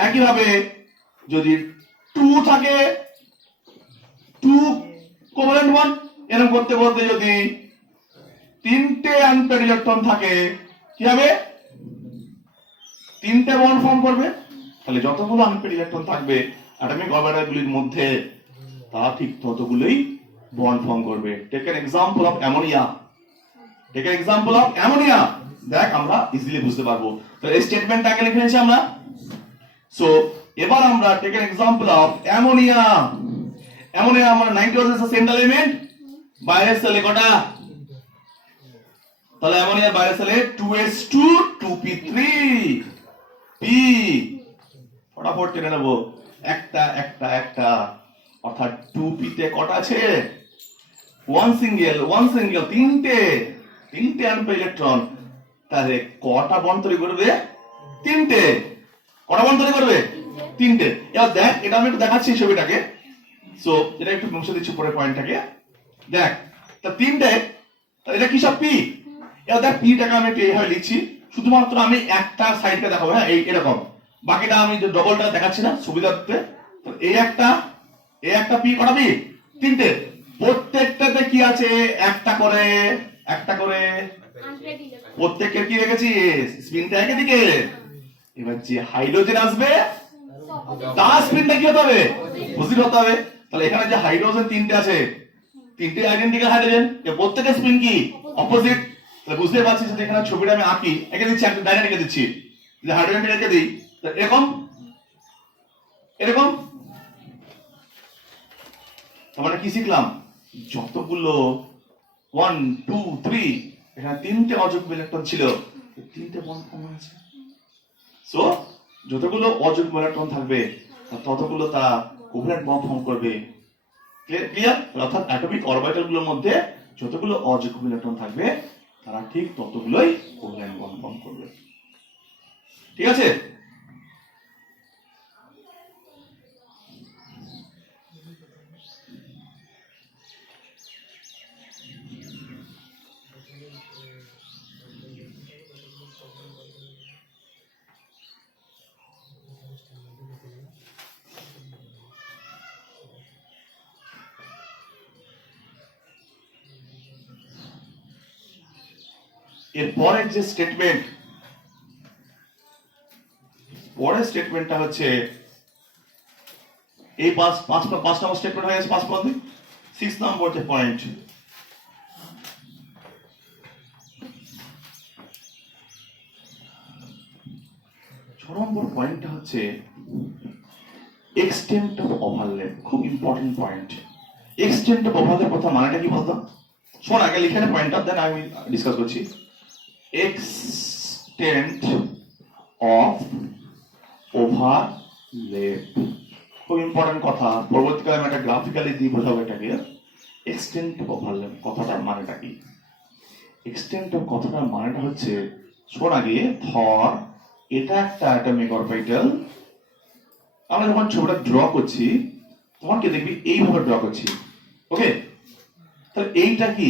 একইভাবে যদি টু থাকে, টু কোভ্যালেন্ট বন্ড। এরকম করতে করতে যদি তিনটে আনপেয়ার ইলেকট্রন থাকে, কি হবে, তিনটে বন্ড ফর্ম করবে। তাহলে যতগুলো আনপেয়ার ইলেকট্রন থাকবে অ্যাটমিক অরবিটালগুলির মধ্যে, তা ঠিক ততগুলোই বন্ড ফর্ম করবে। Take an example of ammonia, take an example of ammonia. দেখ আমরা ইজিলি বুঝতে পারবো। তাহলে এই স্টেটমেন্টটাকে লিখে নিয়েছি আমরা। সো এবার আমরা take an example of ammonia. Ammonia মানে nitrogen is the central element, বাইরের সেলে কটা, তাহলে অ্যামোনিয়ার বাইরের সেলে 2s2 2p3 p, ফটাফট টেনে নেবো, একটা একটা একটা, অর্থাৎ 2p তে কটা আছে, ওয়ান সিঙ্গেল, তিনটে, তিনটে আনপেয়ার ইলেকট্রন, তাহলে কটা বন্ড তৈরি করবে, তিনটে। কটা বন্ড তৈরি করবে, তিনটে। এবার দেখ, এটা আমি একটু দেখাচ্ছি ছবিটাকে। সো এটা একটু মুছে দিচ্ছি পরের পয়েন্টটাকে। দেখ, তা তিনটে, এটা কি সব পি। এবার দেখ পিটাকে আমি একটু এইভাবে লিখছি, শুধুমাত্র আমি একটা সাইডকে দেখাবো, হ্যাঁ এই এরকম, বাকিটা আমি ডবলটা দেখাচ্ছি না সুবিধার্থে। এই একটা, এই একটা পি, কটা পি, তিনটে। প্রত্যেকটাতে কি আছে, একটা করে, একটা করে, প্রত্যেকের কি রেখেছি, স্পিনটা একদিকে। এবার যে হাইড্রোজেন আসবে তার স্পিনটা কি হতে হবে, পজিটিভ হতে হবে। তাহলে এখানে যে হাইড্রোজেন তিনটে আছে, তিনটে আইডেন্টিক্যাল হাইড্রোজেন, প্রত্যেকটা স্পিন কি অপোজিট। তাহলে বুঝতে পারছিস যে এখানে ছবিটা আমি আঁকি, এঁকে দিচ্ছি, একটা ডাইরেক্ট এঁকে দিচ্ছি, যে হাইড্রোজেনটা রেখে দিই এরকম, এরকম। তারপরে কি শিখলাম, যতগুলো 1 2 3, এখানে তিনটে অযুগ্ম ইলেকট্রন ছিল, তিনটে বন্ড ফর্ম হয়েছে। সো যতগুলো অযুগ্ম ইলেকট্রন থাকবে ততগুলো তারা কোভ্যালেন্ট বন্ড ফর্ম করবে। ক্লিয়ার? অর্থাৎ অ্যাটমিক অরবিটালগুলোর মধ্যে যতগুলো অযুগ্ম ইলেকট্রন থাকবে তারা ঠিক ততগুলোই কোভ্যালেন্ট বন্ড ফর্ম করবে। ঠিক আছে? এর পরের যে স্টেটমেন্ট, পরের স্টেটমেন্টটা হচ্ছে এই পাঁচ নম্বর স্টেটমেন্ট হয়ে গেছে 5 পয়েন্ট। 6 নম্বর যে পয়েন্ট, নম্বর পয়েন্টটা হচ্ছে এক্সটেন্ট অফ ওভারল্যাপ। খুব important point. Extent of overlap কথা মানেটা কি বলতো? শোন, আগে লিখে নে পয়েন্টটা, দেন আমি ডিসকাস করছি। এক্সটেন্ট অফ ওভারল্যাপ খুব ইম্পর্টেন্ট কথা। পরবর্তীকালে আমি একটা গ্রাফিক্যালি দিয়ে বোঝাবো এটাকে। এক্সটেন্ট অফ ওভারল্যাপ কথাটার মানেটা কি? এক্সটেন্ট অফ কথাটার মানেটা হচ্ছে, শোন আগে, ধর এটা একটা অ্যাটমিক অরবিটাল। আমরা যখন ছবিটা ড্র করছি তখন কি দেখবি এইভাবে ড্র করছি, ওকে? তাহলে এইটা কি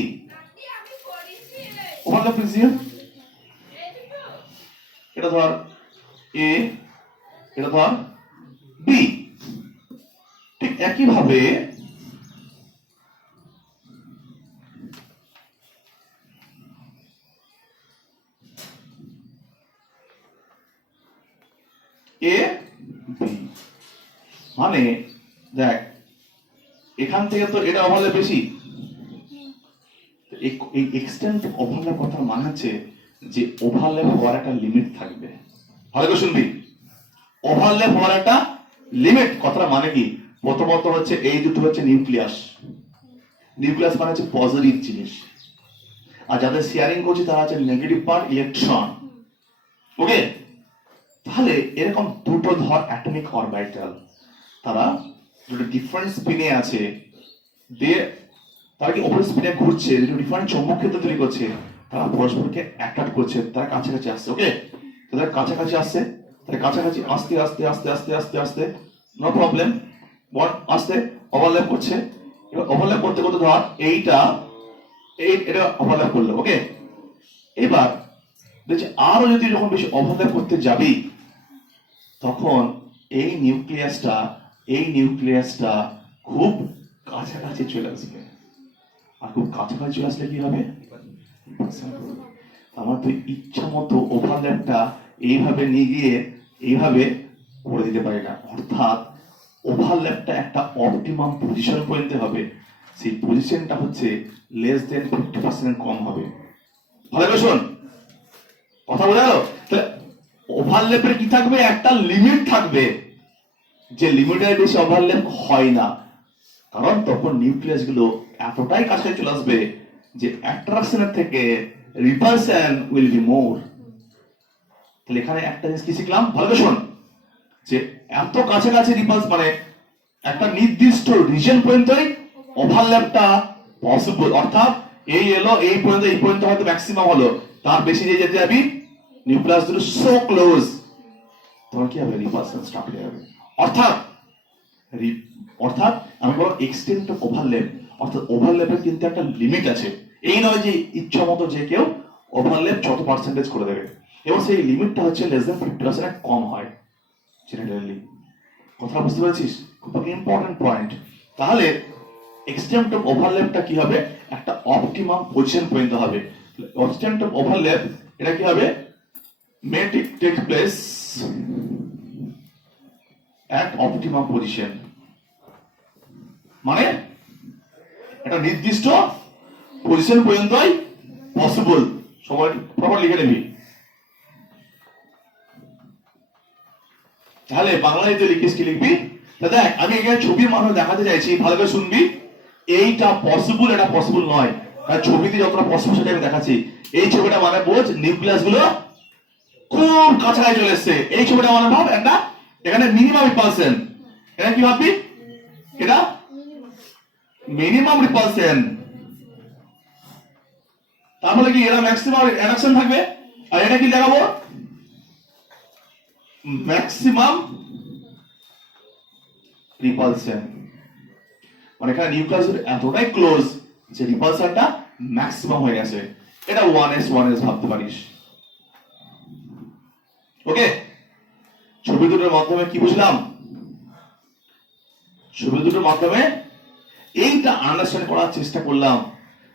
ওভারল্যাপ রিজিয়ন? এটা ধর এ, এটা ধর বি। ঠিক একই ভাবে এ বি, মানে দেখ এখান থেকে তো এটা ওভারল্যাপ বেশি। এই এক্সটেন্ট ওভারল্যাপ কথার মানে হচ্ছে যে ওভারল্যাপ হওয়ার একটা লিমিট থাকবে। ভালো করে শুনবি, ওভারল্যাপ হওয়ার একটা লিমিট কথাটা মানে কি? প্রথমত হচ্ছে এই দুটো হচ্ছে নিউক্লিয়াস। নিউক্লিয়াস মানে হচ্ছে পজিটিভ জিনিস, আর যাদের শেয়ারিং করছে তারা হচ্ছে নেগেটিভ পার্ট, ইলেকট্রন, ওকে? তাহলে এরকম দুটো ধর অ্যাটমিক অরবিটাল, তারা দুটো ডিফারেন্ট স্পিনে আছে, তারা কি ওপরের স্পিনে ঘুরছে, দুটো ডিফারেন্ট চৌম্বক ক্ষেত্র তৈরি করছে, তারা পরস্পরকে অ্যাট্রাক্ট করছে, তারা কাছাকাছি আসছে, ওকে? তাদের কাছাকাছি আসছে, তাদের কাছাকাছি আস্তে আস্তে আস্তে আস্তে আস্তে আস্তে নো প্রবলেম, বন্ড আস্তে ওভারল্যাপ করছে। এবার ওভারল্যাপ করতে করতে ধর এইটা এটা ওভারল্যাপ করলো, ওকে? এবার দেখছি আরো যদি যখন বেশি ওভারল্যাপ করতে যাবি তখন এই নিউক্লিয়াসটা খুব কাছাকাছি চলে আসবে। আর খুব কাছাকাছি চলে আসলে কি হবে? আমার তো ইচ্ছা মতো ওভারল্যাপটা এইভাবে নিয়ে গিয়ে এইভাবে করে দিতে পারি না। অর্থাৎ ওভারল্যাপটা একটা অপটিমাম পজিশন পর্যন্ত হবে, সেই পজিশনটা হচ্ছে লেস দেন 50% কম হবে। ভালো করে শোন, কথা বোঝা গেল? তাহলে ওভারল্যাপের কি থাকবে? একটা লিমিট থাকবে, যে লিমিটের বেশি ওভারল্যাপ হয় না, কারণ তখন নিউক্লিয়াস গুলো এতটাই কাছাকাছি চলে আসবে যে অ্যাট্রাকশনের থেকে রিপালশন উইল বি মোর। তাহলে এখানে একটা জিনিস কি শিখলাম, ভালো করে শোন, যে এত কাছাকাছি রিপালস মানে একটা নির্দিষ্ট রিজন পর্যন্তই ওভারল্যাপটা পসিবল। অর্থাৎ এই এলো এই পর্যন্ত হয়তো ম্যাক্সিমাম হলো, তার বেশি যে যেতে যাবি নিউক্লিয়াস দুটো সো ক্লোজ, তখন কি হবে? রিপালশন স্টার্ট হয়ে যাবে। অর্থাৎ আমি বলবো এক্সটেন্ট অফ ওভারল্যাপ, অর্থাৎ ওভারল্যাপের কিন্তু একটা লিমিট আছে। এই নয় যে ইচ্ছা মতো যে কেউ ওভারল্যাপ যত পার্সেন্টেজ করে দেবে, এবং সেই লিমিটটা হচ্ছে লেস দেন 50% কম হয় জেনারেলি। কথা বুঝতে পেরেছিস? খুব ইম্পর্টেন্ট পয়েন্ট। তাহলে এক্সটেন্ট অফ ওভারল্যাপটা কি হবে? একটা অপটিমাম পজিশন পর্যন্ত হবে। এক্সটেন্ট অফ ওভারল্যাপ এটা কি হবে? may take place at optimum position, মানে একটা নির্দিষ্ট পজিশন পর্যন্তই পসিবল। সবাই প্রপার লিখে নেবি। তাহলে বাংলায় যে লিখিস কি লিখবি? দেখ আমি এখানে ছবির মানুষ দেখাতে চাইছি, ভালো করে শুনবি। এইটা পসিবল, এটা পসিবল নয়। ছবিতে যতটা পসিবল সেটা আমি দেখাচ্ছি। এই ছবিটা মানে বোঝ নিউক্লিয়াস গুলো খুব কাছাকাছি চলে এসছে। এই ছবিটা মানে ভাব একটা এখানে মিনিমাম রিপালশন, এটা কি ভাববি? এটা মিনিমাম রিপালশন, তাহলে কি এরা ম্যাক্সিমাম অ্যাট্রাকশন থাকবে, আর এটা কি দেখাবো? ম্যাক্সিমাম রিপালশন, মানে এখানে নিউক্লিয়াস এতটাই ক্লোজ যে রিপালশনটা ম্যাক্সিমাম হয়ে গেছে। এটা 1s ভাবতে পারিস, ওকে? ছবি দুটোর মাধ্যমে কি বুঝলাম? ছবি দুটোর মাধ্যমে এইটা আন্ডারস্ট্যান্ড করার চেষ্টা করলাম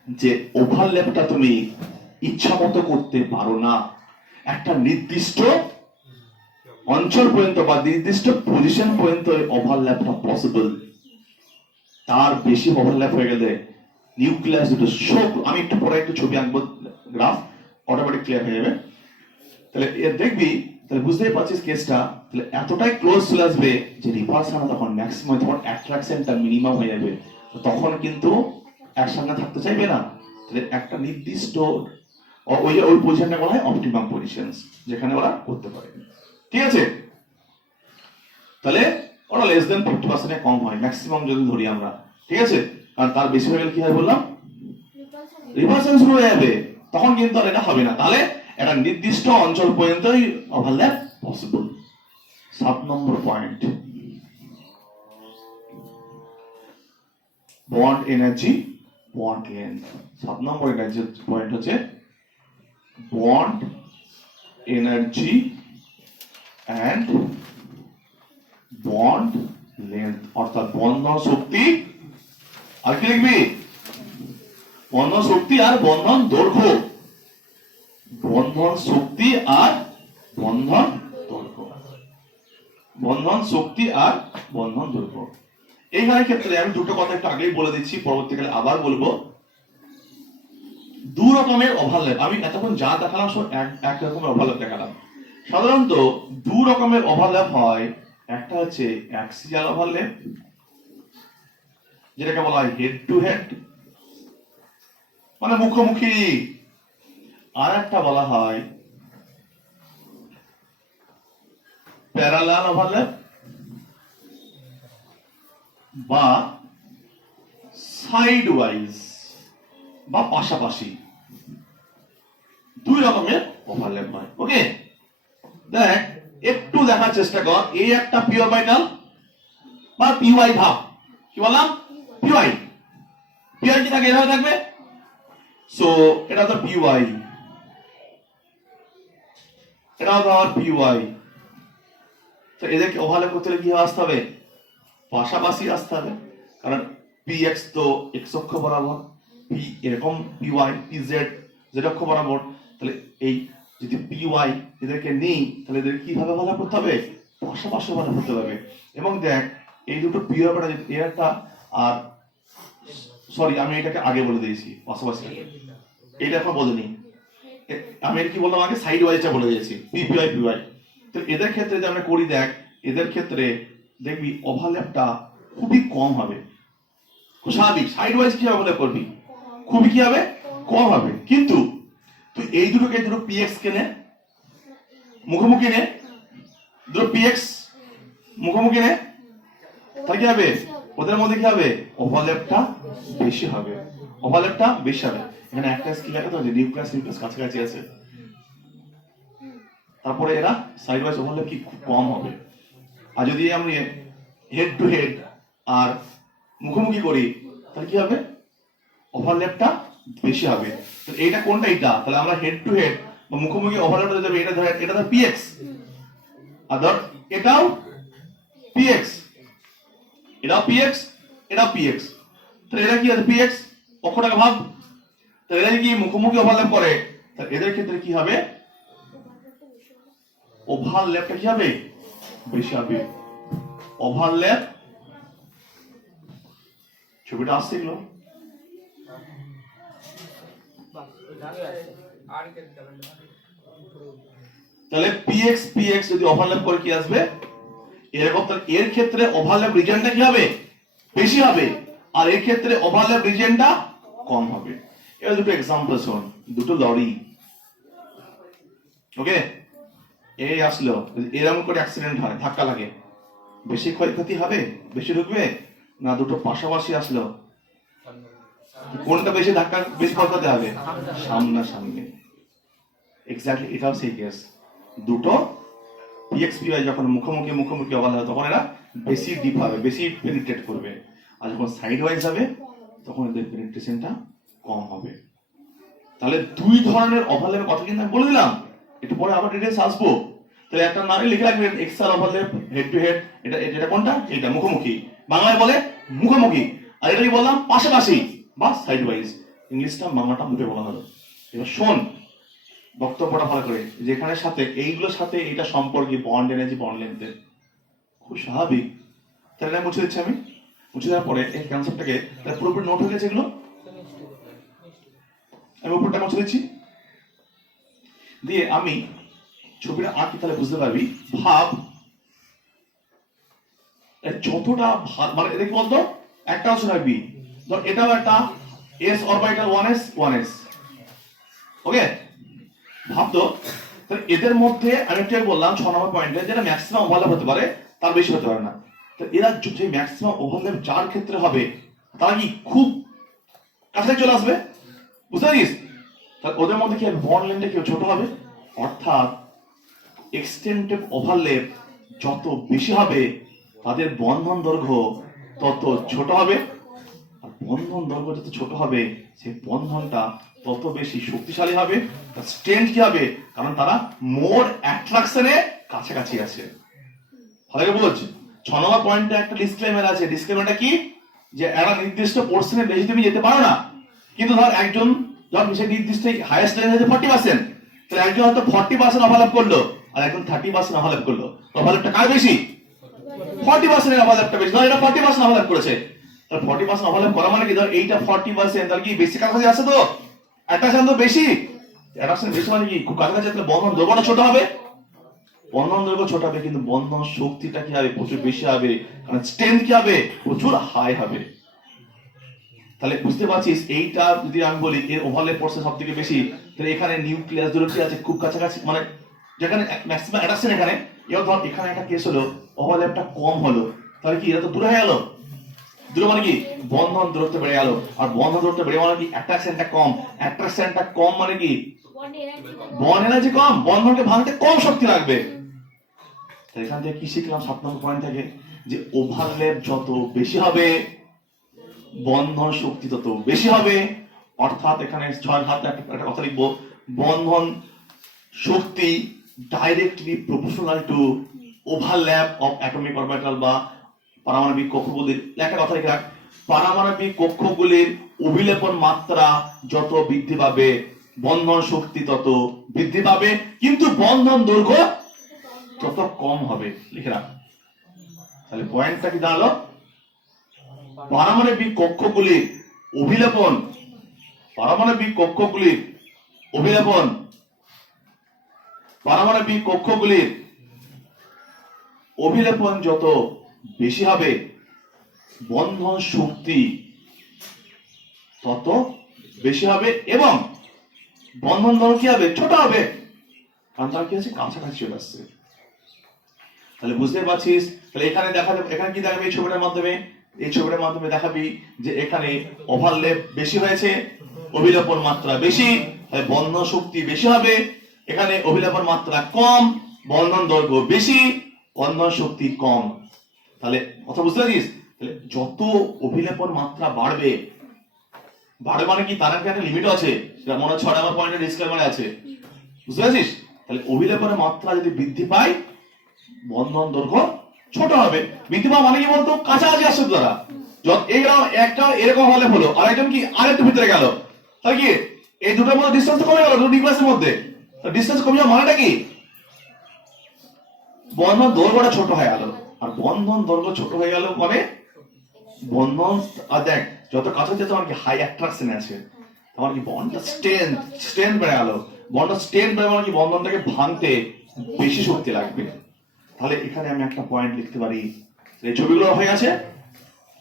যে ওভারল্যাপটা তুমি ইচ্ছা মতো করতে পারো না। একটা নির্দিষ্ট অঞ্চল পর্যন্ত বা নির্দিষ্ট পজিশন পর্যন্ত ওভারল্যাপটা পসিবল। তার বেশি ওভারল্যাপ হয়ে গেলে নিউক্লিয়াস দুটো শোক, আমি একটু পরে একটু ছবি আঁকবো, গ্রাফ অটোমেটিক ক্লিয়ার হয়ে যাবে। তাহলে এর দেখবি, তাহলে বুঝতেই পারছিস কেসটা, তাহলে এতটাই ক্লোজ চলে আসবে যে রিপালশন তখন ম্যাক্সিমাম, তখন অ্যাট্রাকশনটা মিনিমাম হয়ে যাবে, তখন কিন্তু একসঙ্গে থাকতে চাইবে না। তাহলে একটা নির্দিষ্ট ওই পজিশনটা বলা হয় অপটিমাম পজিশনস, যেখানে ওরা করতে পারে। ঠিক আছে, তাহলে ওরা লেস দেন 50% কম হয় ম্যাক্সিমাম যদি ধরি আমরা। ঠিক আছে, কারণ তার বেশি হয়ে গেলে কি হয় বললাম, রিপালশন শুরু হয়ে যাবে, তখন কিন্তু আর এটা হবে না। তাহলে একটা নির্দিষ্ট অঞ্চল পর্যন্তই overlap possible. 7 number point, bond energy, bond length. 7 number energy point হচ্ছে bond energy and bond length, অর্থাৎ বন্ধন শক্তি আর কি লিখবি, বন্ধন শক্তি আর বন্ধন দৈর্ঘ্য, বন্ধন শক্তি আর বন্ধন দৈর্ঘ্য, বন্ধন শক্তি আর বন্ধন দৈর্ঘ্য। এইখানে ক্ষেত্রে আমি দুটো কথা একটু আগেই বলে দিচ্ছি, পরবর্তীকালে আবার বলবো। দু রকমের ওভারল্যাপ, আমি এতক্ষণ যা দেখালাম সব এক রকমের ওভারল্যাপ দেখালাম। সাধারণত দু রকমের ওভারল্যাপ হয়, একটা হচ্ছে অ্যাক্সিয়াল ওভারল্যাপ, যেটাকে বলা হয় হেড টু হেড, মানে মুখোমুখি, আর একটা বলা হয় প্যারালাল ওভারল্যাপ বা সাইড ওয়াইজ বা পাশাপাশি। দুই রকমের ওভারল্যাপ হয়। ওকে, দেখ একটু দেখার চেষ্টা কর, এই একটা পি অরবিটাল বা পিওয়াই ভাব, কি বললাম, পিওয়াই, পিওয়াই কি থাকে, এভাবে থাকবে। সো এটা তো পিওয়াই, এটাও তো আমার পিওয়াই। তো এদেরকে ওভারল্যাপ করতে হলে কি আসতে হবে, পাশাপাশি আসতে হবে, কারণ পি এক্স তো এক্স অক্ষ বরাবর, পি এরকম পিওয়াই পি জেড জেড অক্ষ বরাবর। তাহলে এই যদি পিওয়াই এদেরকে নিই, তাহলে এদের কিভাবে ওভারল্যাপ করতে হবে, পাশাপাশি ওভারল্যাপ করতে হবে। এবং দেখ এই দুটো পি অরবিটাল, এর একটা, আর সরি আমি এটাকে আগে বলে দিয়েছি পাশাপাশি, এটা এখন বলিনি, আমি কি বললাম আগে, সাইড ওয়াইজটা বলে দিয়েছি, পিপিআই পিওয়াই। তো এদের ক্ষেত্রে যে আমরা করি, দেখ এদের ক্ষেত্রে দেখবি ওভারল্যাপটা খুবই কম হবে, খুব স্বাভাবিক। সাইড ওয়াইজ কি ওভারল্যাপ করবি, খুবই কি হবে, কম হবে। কিন্তু তুই এই দুটোকে, দুটো পিএক্স কে নে, মুখোমুখি নে, দুটো পিএক্স মুখোমুখি নে, তাহলে কি হবে, ওদের মধ্যে কি হবে, ওভারল্যাপটা বেশি হবে, ওভারল্যাপটা বেশি হবে। এখানে একটা স্কিল আছে তো, যে নিউক্লিয়াস নিউক্লিয়াস কাছাকাছি আছে, তারপরে এরা সাইড ওয়াইজ ওভারল্যাপ কি খুব কম হবে। আর যদি আমি হেড টু হেড আর মুখোমুখি করি, তাহলে কি হবে, ওভারল্যাপটা বেশি হবে। তো এইটা কোনটা, এইটা, তাহলে আমরা হেড টু হেড বা মুখোমুখি ওভারল্যাপটা যাবে, এটা ধর, এটা ধর পিএক্স, আর ধর এটাও পিএক্স, এটাও পিএক্স, এটাও পিএক্স। তাহলে এরা কি আছে, পিএক্স অক্ষটাকে ভাব, তাহলে এরা কি মুখোমুখি ওভারল্যাপ করে, তাহলে এদের ক্ষেত্রে কি হবে, ওভারল্যাপটা কি হবে, বেশি হবে। ওভারল্যাপ, ছবিটা আসছে এগুলো, তাহলে পিএক্স পিএক্স যদি ওভারল্যাপ করে কি আসবে এরকম, তাহলে এর ক্ষেত্রে ওভারল্যাপ রিজিয়নটা কি হবে, বেশি হবে, আর এর ক্ষেত্রে ওভারল্যাপ রিজিয়নটা কম হবে। এবার দুটো এক্সাম্পল শোন, দুটো লরি, ওকে, এই আসলো, এরকম করে অ্যাক্সিডেন্ট হয়, ধাক্কা লাগে, বেশি ক্ষয়ক্ষতি হবে, বেশি ঢুকবে না, দুটো পাশাপাশি আসলো, কোনটা বেশি ধাক্কা, বেশি ক্ষয়ক্ষতি হবে, সামনা সামনে। এক্স্যাক্টলি এটাও সেই কেস, দুটো পিএক্সপিআই যখন মুখোমুখি মুখোমুখি ওভারল্যাপ হবে, তখন এরা বেশি ডিপ হবে, বেশি পেনিট্রেট করবে, আর যখন সাইড ওয়াইজ হবে তখন এদের পেনিট্রেশনটা কম হবে। তাহলে দুই ধরনের ওভারল্যাপের কথা কিন্তু আমি বলে দিলাম, একটু পরে আবার ডিটেইলস আসবো। তাহলে একটা নামে লিখে রাখবেন, এক্সাল ওভারল্যাপ, হেড টু হেড, এটা এটা কোনটা, এটা মুখোমুখি, বাংলায় বলে মুখোমুখি, আর এটা কি বললাম, পাশাপাশি বা সাইড ওয়াইজ, ইংলিশটা বাংলাটা মুখে বলা হলো। এবার শোন, বক্তব্যটা ভালো করে, যেখানে সাথে এইগুলোর সাথে এটা সম্পর্কে বন্ড এনার্জি বন্ড লেন্থের, খুব স্বাভাবিক। তাহলে মুছে দিচ্ছি আমি, মুছে দেওয়ার পরে এই কনসেপ্টটাকে তাহলে পুরোপুরি নোট হয়ে গেছে এগুলো। আমি উপরটা মুছে দিচ্ছি, দিয়ে আমি ছবিটা আঁকি, তাহলে বুঝতে পারবি। ভাব যতটা মানে এদিকে বলতো একটা অংশ হয় বি, ধর এটাও একটা এস অরবিটাল 1s 1s, ওকে। ভাবতো তাহলে এদের মধ্যে আমি একটু বললাম 6 নম্বর পয়েন্টে, যেটা ম্যাক্সিমাম ওভারল্যাপ হতে পারে, তার বেশি হতে পারে না। তো এরা যে ম্যাক্সিমাম ওভারল্যাপ যার ক্ষেত্রে হবে, তারা কি খুব কাছাকাছি চলে আসবে, বুঝতে পারিস? তাহলে ওদের মধ্যে কি বন্ড লেন্থটা কি ছোট হবে, অর্থাৎ এক্সটেন্ডেড ওভারল্যাপ যত বেশি হবে, তাদের বন্ধন দৈর্ঘ্য তত ছোট হবে। আর বন্ধন দৈর্ঘ্য যত ছোট হবে, সেই বন্ধনটা তত বেশি শক্তিশালী হবে। স্ট্রেংথ কি হবে, কারণ তারা মোর অ্যাট্রাকশনে কাছাকাছি আছে। ভালো বলছি। 6 নম্বর পয়েন্টে একটা ডিসক্লেমার আছে। ডিসক্লেমারটা কি, যে একটা নির্দিষ্ট পোর্শনে বেশি তুমি যেতে পারো না, কিন্তু ধর একজন ধর সেই নির্দিষ্ট হাইয়েস্ট লেভেল আছে 40%, তাহলে একজন হয়তো 40% ওভারল্যাপ করলো, আর একজন 30% ওভারল্যাপ করলো, ওভারল্যাপটা কার বেশি? 40% এর ওভারল্যাপটা বেশি। ধর এটা 40% ওভারল্যাপ করেছে, তাহলে 40% ওভারল্যাপ করা মানে কি, ধর এইটা 40%, তাহলে কি বেশি কাছাকাছি আছে, তো অ্যাট্রাকশন তো বেশি। অ্যাট্রাকশন বেশি মানে কি খুব কাছাকাছি, তাহলে বন্ধন দৈর্ঘ্যটা ছোট হবে। বন্ধন দৈর্ঘ্য ছোট হবে, কিন্তু বন্ধন শক্তিটা কি হবে, প্রচুর বেশি হবে, কারণ স্ট্রেংথ কি হবে, প্রচুর হাই হবে। তাহলে বুঝতে পারছিস, এইটা যদি আমি বলি এর ওভারল্যাপ পড়ছে সব থেকে বেশি, তাহলে এখানে নিউক্লিয়াস দুটো কি আছে খুব কাছাকাছি, মানে যেখানে ম্যাক্সিমাম অ্যাট্রাকশন এখানে, এবার ধর এখানে একটা কেস হলো ওভারল্যাপটা কম হলো, তাহলে কি এটা তো দূরে হয়ে গেল। দূরে মানে কি বন্ধন দূরত্ব বেড়ে গেল, আর বন্ধন দূরত্ব বেড়ে মানে কি অ্যাট্রাকশনটা কম। অ্যাট্রাকশনটা কম মানে কি বন্ড এনার্জি কম, বন্ধনকে ভাঙতে কম শক্তি লাগবে। এখান থেকে কি শিখলাম 7 নম্বর পয়েন্ট থেকে, যে ওভারল্যাপ যত বেশি হবে, বন্ধন শক্তি তত বেশি হবে। অর্থাৎ এখানে 6 একটা কথা লিখবো, বন্ধন শক্তি directly proportional to overlap of atomic orbital বা পারমাণবিক কক্ষগুলির। একটা কথা লিখে রাখ, পারমাণবিক কক্ষগুলির অভিলেপন মাত্রা যত বৃদ্ধি পাবে, বন্ধন শক্তি তত বৃদ্ধি পাবে, কিন্তু বন্ধন দৈর্ঘ্য তত কম হবে। লিখে রাখ। তাহলে পয়েন্টটা কি দাঁড়ালো, পারমাণবিক কক্ষগুলির অভিলেপন, পারমাণবিক কক্ষগুলির অভিলেপন, পারমাণবিক কক্ষগুলির অভিলেপন যত বেশি হবে, বন্ধন শক্তি তত বেশি হবে, এবং বন্ধন দৈর্ঘ্য কি হবে, ছোট হবে, কারণ তারা কি আছে কাছাকাছি চলে আসছে। তাহলে বুঝতে পারছিস, তাহলে এখানে দেখা যাবে, এখানে কি দেখাবে এই ছবিটার মাধ্যমে, এই ছবিটার মাধ্যমে দেখাবি যে এখানে ওভারল্যাপ বেশি হয়েছে, অভিলেপন মাত্রা বেশি, তাহলে বন্ধন শক্তি বেশি হবে। এখানে অভিলেপন মাত্রা কম, বন্ধন দৈর্ঘ্য বেশি, বন্ধন শক্তি কম। তাহলে কথা বুঝতে পারছিস, তাহলে যত অভিলেপন মাত্রা বাড়বে, বাড়বে মানে কি তার একটা লিমিট আছে, সেটা মনে হয় 6 নম্বর পয়েন্টে ডিসক্লেমারে আছে, বুঝতে পারছিস? তাহলে অভিলেপনের মাত্রা যদি বৃদ্ধি পায়, বন্ধন দৈর্ঘ্য ছোট হবে। বৃদ্ধি পাওয়া মানে কি বলতো, কাছাকাছি আসছে তারা। একটা এরকম হলে হলো, আর একজন কি আরেকটু ভিতরে গেল, তাহলে কি এই দুটোর মধ্যে ডিসটেন্স কমে গেল, দুটো নিউক্লিয়াসের মধ্যে ডিসটেন্স কমে যাওয়া মানেটা কি, বন্ধন দৈর্ঘ্যটা ছোট হয়ে গেল। আর বন্ধন দৈর্ঘ্য ছোট হয়ে গেল মানে বন্ধন, আর দেখ যত কাছাকাছি আছে আমার কি হাই অ্যাট্রাকশন আছে, আমার কি বন্ডটা স্ট্রেংথ বেড়ে গেল। বন্ডটা স্ট্রেংথ বেড়ে মানে কি বন্ধনটাকে ভাঙতে বেশি শক্তি লাগবে। তাহলে এখানে আমি একটা পয়েন্ট লিখতে পারি, এই ছবিগুলো হয়ে গেছে।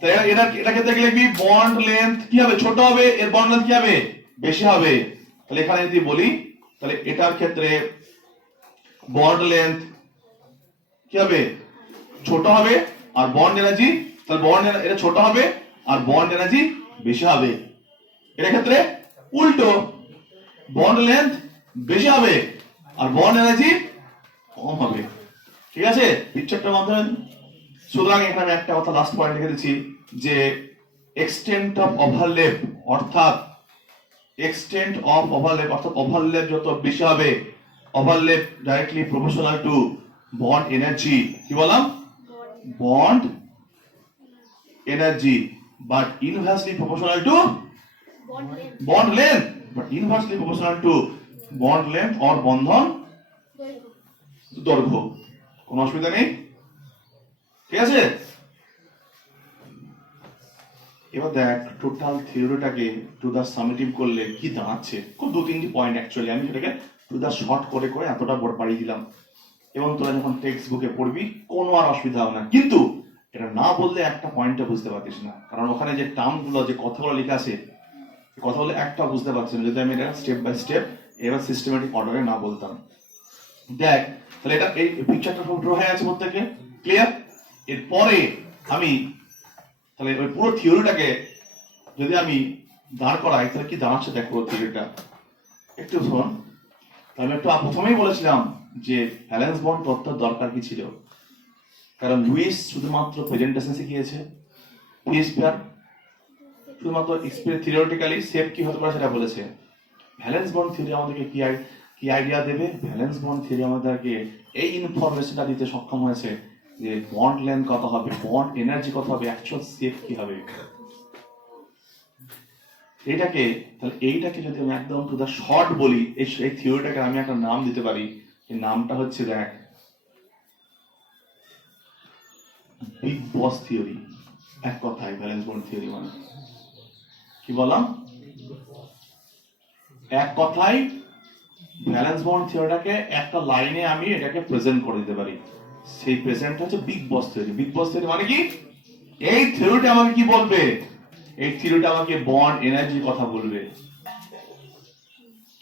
তাই এটাকে দেখলে কি বন্ড লেন্থ কি হবে, ছোট হবে, এর বন্ড লেন্থ কি হবে, বেশি হবে। তাহলে এখানে যদি বলি, তাহলে এটার ক্ষেত্রে বন্ড লেন্থ কি হবে, ছোট হবে, আর বন্ড এনার্জি, তাহলে বন্ড এটা ছোট হবে আর বন্ড এনার্জি বেশি হবে। এর ক্ষেত্রে উল্টো, বন্ড লেন্থ বেশি হবে আর বন্ড এনার্জি কম হবে। ঠিক আছে, পিকচারটার মাধ্যমে। সুতরাং এখানে একটা কথা লাস্ট পয়েন্ট লিখে দিচ্ছি, যে এক্সটেন্ট অফ ওভারল্যাপ, অর্থাৎ এক্সটেন্ট অফ ওভারল্যাপ, অর্থাৎ ওভারল্যাপ যত বেশি হবে, overlap directly proportional to bond energy, কি বললাম, bond energy, but inversely proportional to bond length, but inversely proportional to bond length or বন্ধন দৈর্ঘ্য। কোনো অসুবিধা নেই, ঠিক আছে। এবার দেখ টোটাল থিওরিটাকে টু দা সামেটিভ করলে কি দাঁড়াচ্ছে, খুব দু তিনটি পয়েন্ট অ্যাকচুয়ালি, আমি সেটাকে টু দা শর্ট করে করে এতটা বড় পাড়িয়ে দিলাম, এবং তোরা যখন টেক্সট বুকে পড়বি কোনো আর অসুবিধা হবে না। কিন্তু এটা না বললে একটা পয়েন্টটা বুঝতে পারতিস না, কারণ ওখানে যে টার্মগুলো যে কথাগুলো লেখা আছে কথাগুলো একটা বুঝতে পারছি না যদি আমি এটা স্টেপ বাই স্টেপ এবার সিস্টেমেটিক অর্ডারে না বলতাম। দেখ তাহলে এটা এই পিকচারটা সব ড্র হয়ে আছে প্রত্যেকে, ক্লিয়ার। এরপরে আমি তাহলে ওই পুরো থিওরিটাকে যদি আমি দাঁড় করাই তাহলে কি দাঁড়াচ্ছে দেখ পুরো থিওরিটা, একটু শোন। আমি একটু প্রথমেই বলেছিলাম যে ভ্যালেন্স বন্ড তত্ত্বের দরকার কি ছিল, কারণ লুইস শুধুমাত্র প্রেজেন্টেশন শিখিয়েছে, পি স্কয়ার শুধুমাত্র থিওরিটিক্যালি শেপ কি হতে পারে সেটা বলেছে। ভ্যালেন্স বন্ড থিওরি আমাদেরকে কি আইডিয়া দেবে, ভ্যালেন্স বন্ড থিওরি আমাদেরকে এই ইনফরমেশনটা দিতে সক্ষম হয়েছে যে বন্ড লেন্থ কত হবে, বন্ড এনার্জি কত হবে, অ্যাকচুয়াল শেপ কি হবে। এইটাকে যদি আমি একদম টু দা শর্ট বলি, এই থিওরিটাকে আমি একটা নাম দিতে পারি, এই নামটা হচ্ছে দেখ বিগ বস থিওরি। এক কথায় ভ্যালেন্স বন্ড থিওরি মানে কি বললাম, এক কথায় ভ্যালেন্স বন্ড থিওরিটাকে একটা লাইনে আমি এটাকে প্রেজেন্ট করে দিতে পারি, সেই প্রেজেন্ট হচ্ছে big boss theory. Big boss theory মানে কি, এই থিওরিটা আমাকে কি বলবে, এই থিওরিটা আমাকে বন্ড এনার্জি কথা বলবে।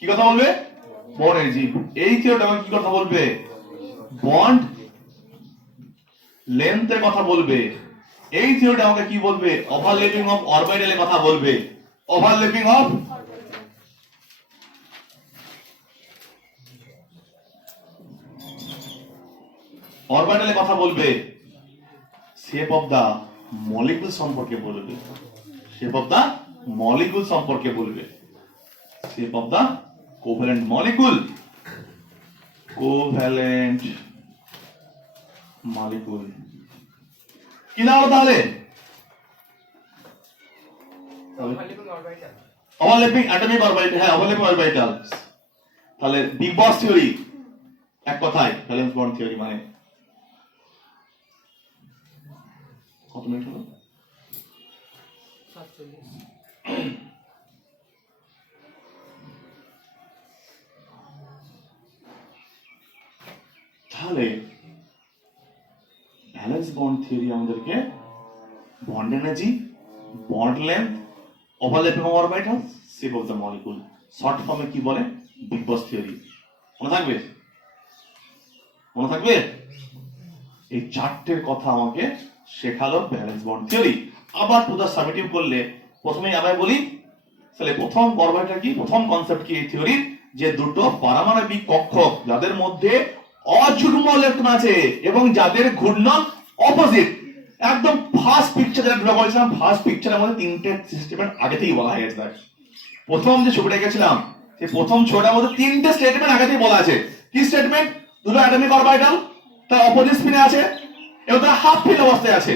কি কথা বলবে, বন্ড এনার্জি। এই থিওরিটা আমাকে কি কথা বলবে, বন্ড লেন্থের কথা বলবে। এই থিওরিটা আমাকে কি বলবে, ওভারল্যাপিং অফ অরবিটালের কথা বলবে, ওভারল্যাপিং অফ অরবিটালের কথা বলবে, শেপ অফ দা মলিকুল সম্পর্কে বলবে, শেপ অফ দা মলিকুল সম্পর্কে বলবে, shape of the covalent molecule, covalent molecule. কি দাও তাহলে, ওভারল্যাপিং অ্যাটমিক অরবিটাল, হ্যাঁ ওভারল্যাপিং অরবিটাল। তাহলে বিগ বস থিওরি এক কথায় ভ্যালেন্স বন্ড থিওরি মানে কত মিনিট হলো, তাহলে ভ্যালেন্স বন্ড থিওরি আমাদেরকে bond energy, bond length, overlapping of orbital, shape of the molecule, short ফর্মে কি বলে, বিগ বস থিওরি। মনে থাকবে, মনে থাকবে। এই চারটের কথা আমাকে শেখালো ভ্যালেন্স বন্ড থিওরি। আবার টু দা সামেটিভ করলে প্রথমেই আবার বলি, তাহলে প্রথম পর্বটা কি, প্রথম কনসেপ্ট কি এই থিওরির, যে দুটো পারমাণবিক কক্ষক যাদের মধ্যে অযুগ্ম ইলেকট্রন আছে এবং যাদের ঘূর্ণন অপোজিট, একদম ফার্স্ট পিকচার যেটা ড্র করেছিলাম, ফার্স্ট পিকচারের মধ্যে তিনটে স্টেটমেন্ট আগে থেকেই বলা হয়ে গেছে। প্রথম যে ছবিটা এঁকেছিলাম সেই প্রথম ছবিটার মধ্যে তিনটে স্টেটমেন্ট আগে থেকেই বলা আছে। কি স্টেটমেন্ট, দুটো অ্যাটমিক অরবিটাল তার অপোজিট স্পিনে আছে এবং তারা হাফ ফিল অবস্থায় আছে।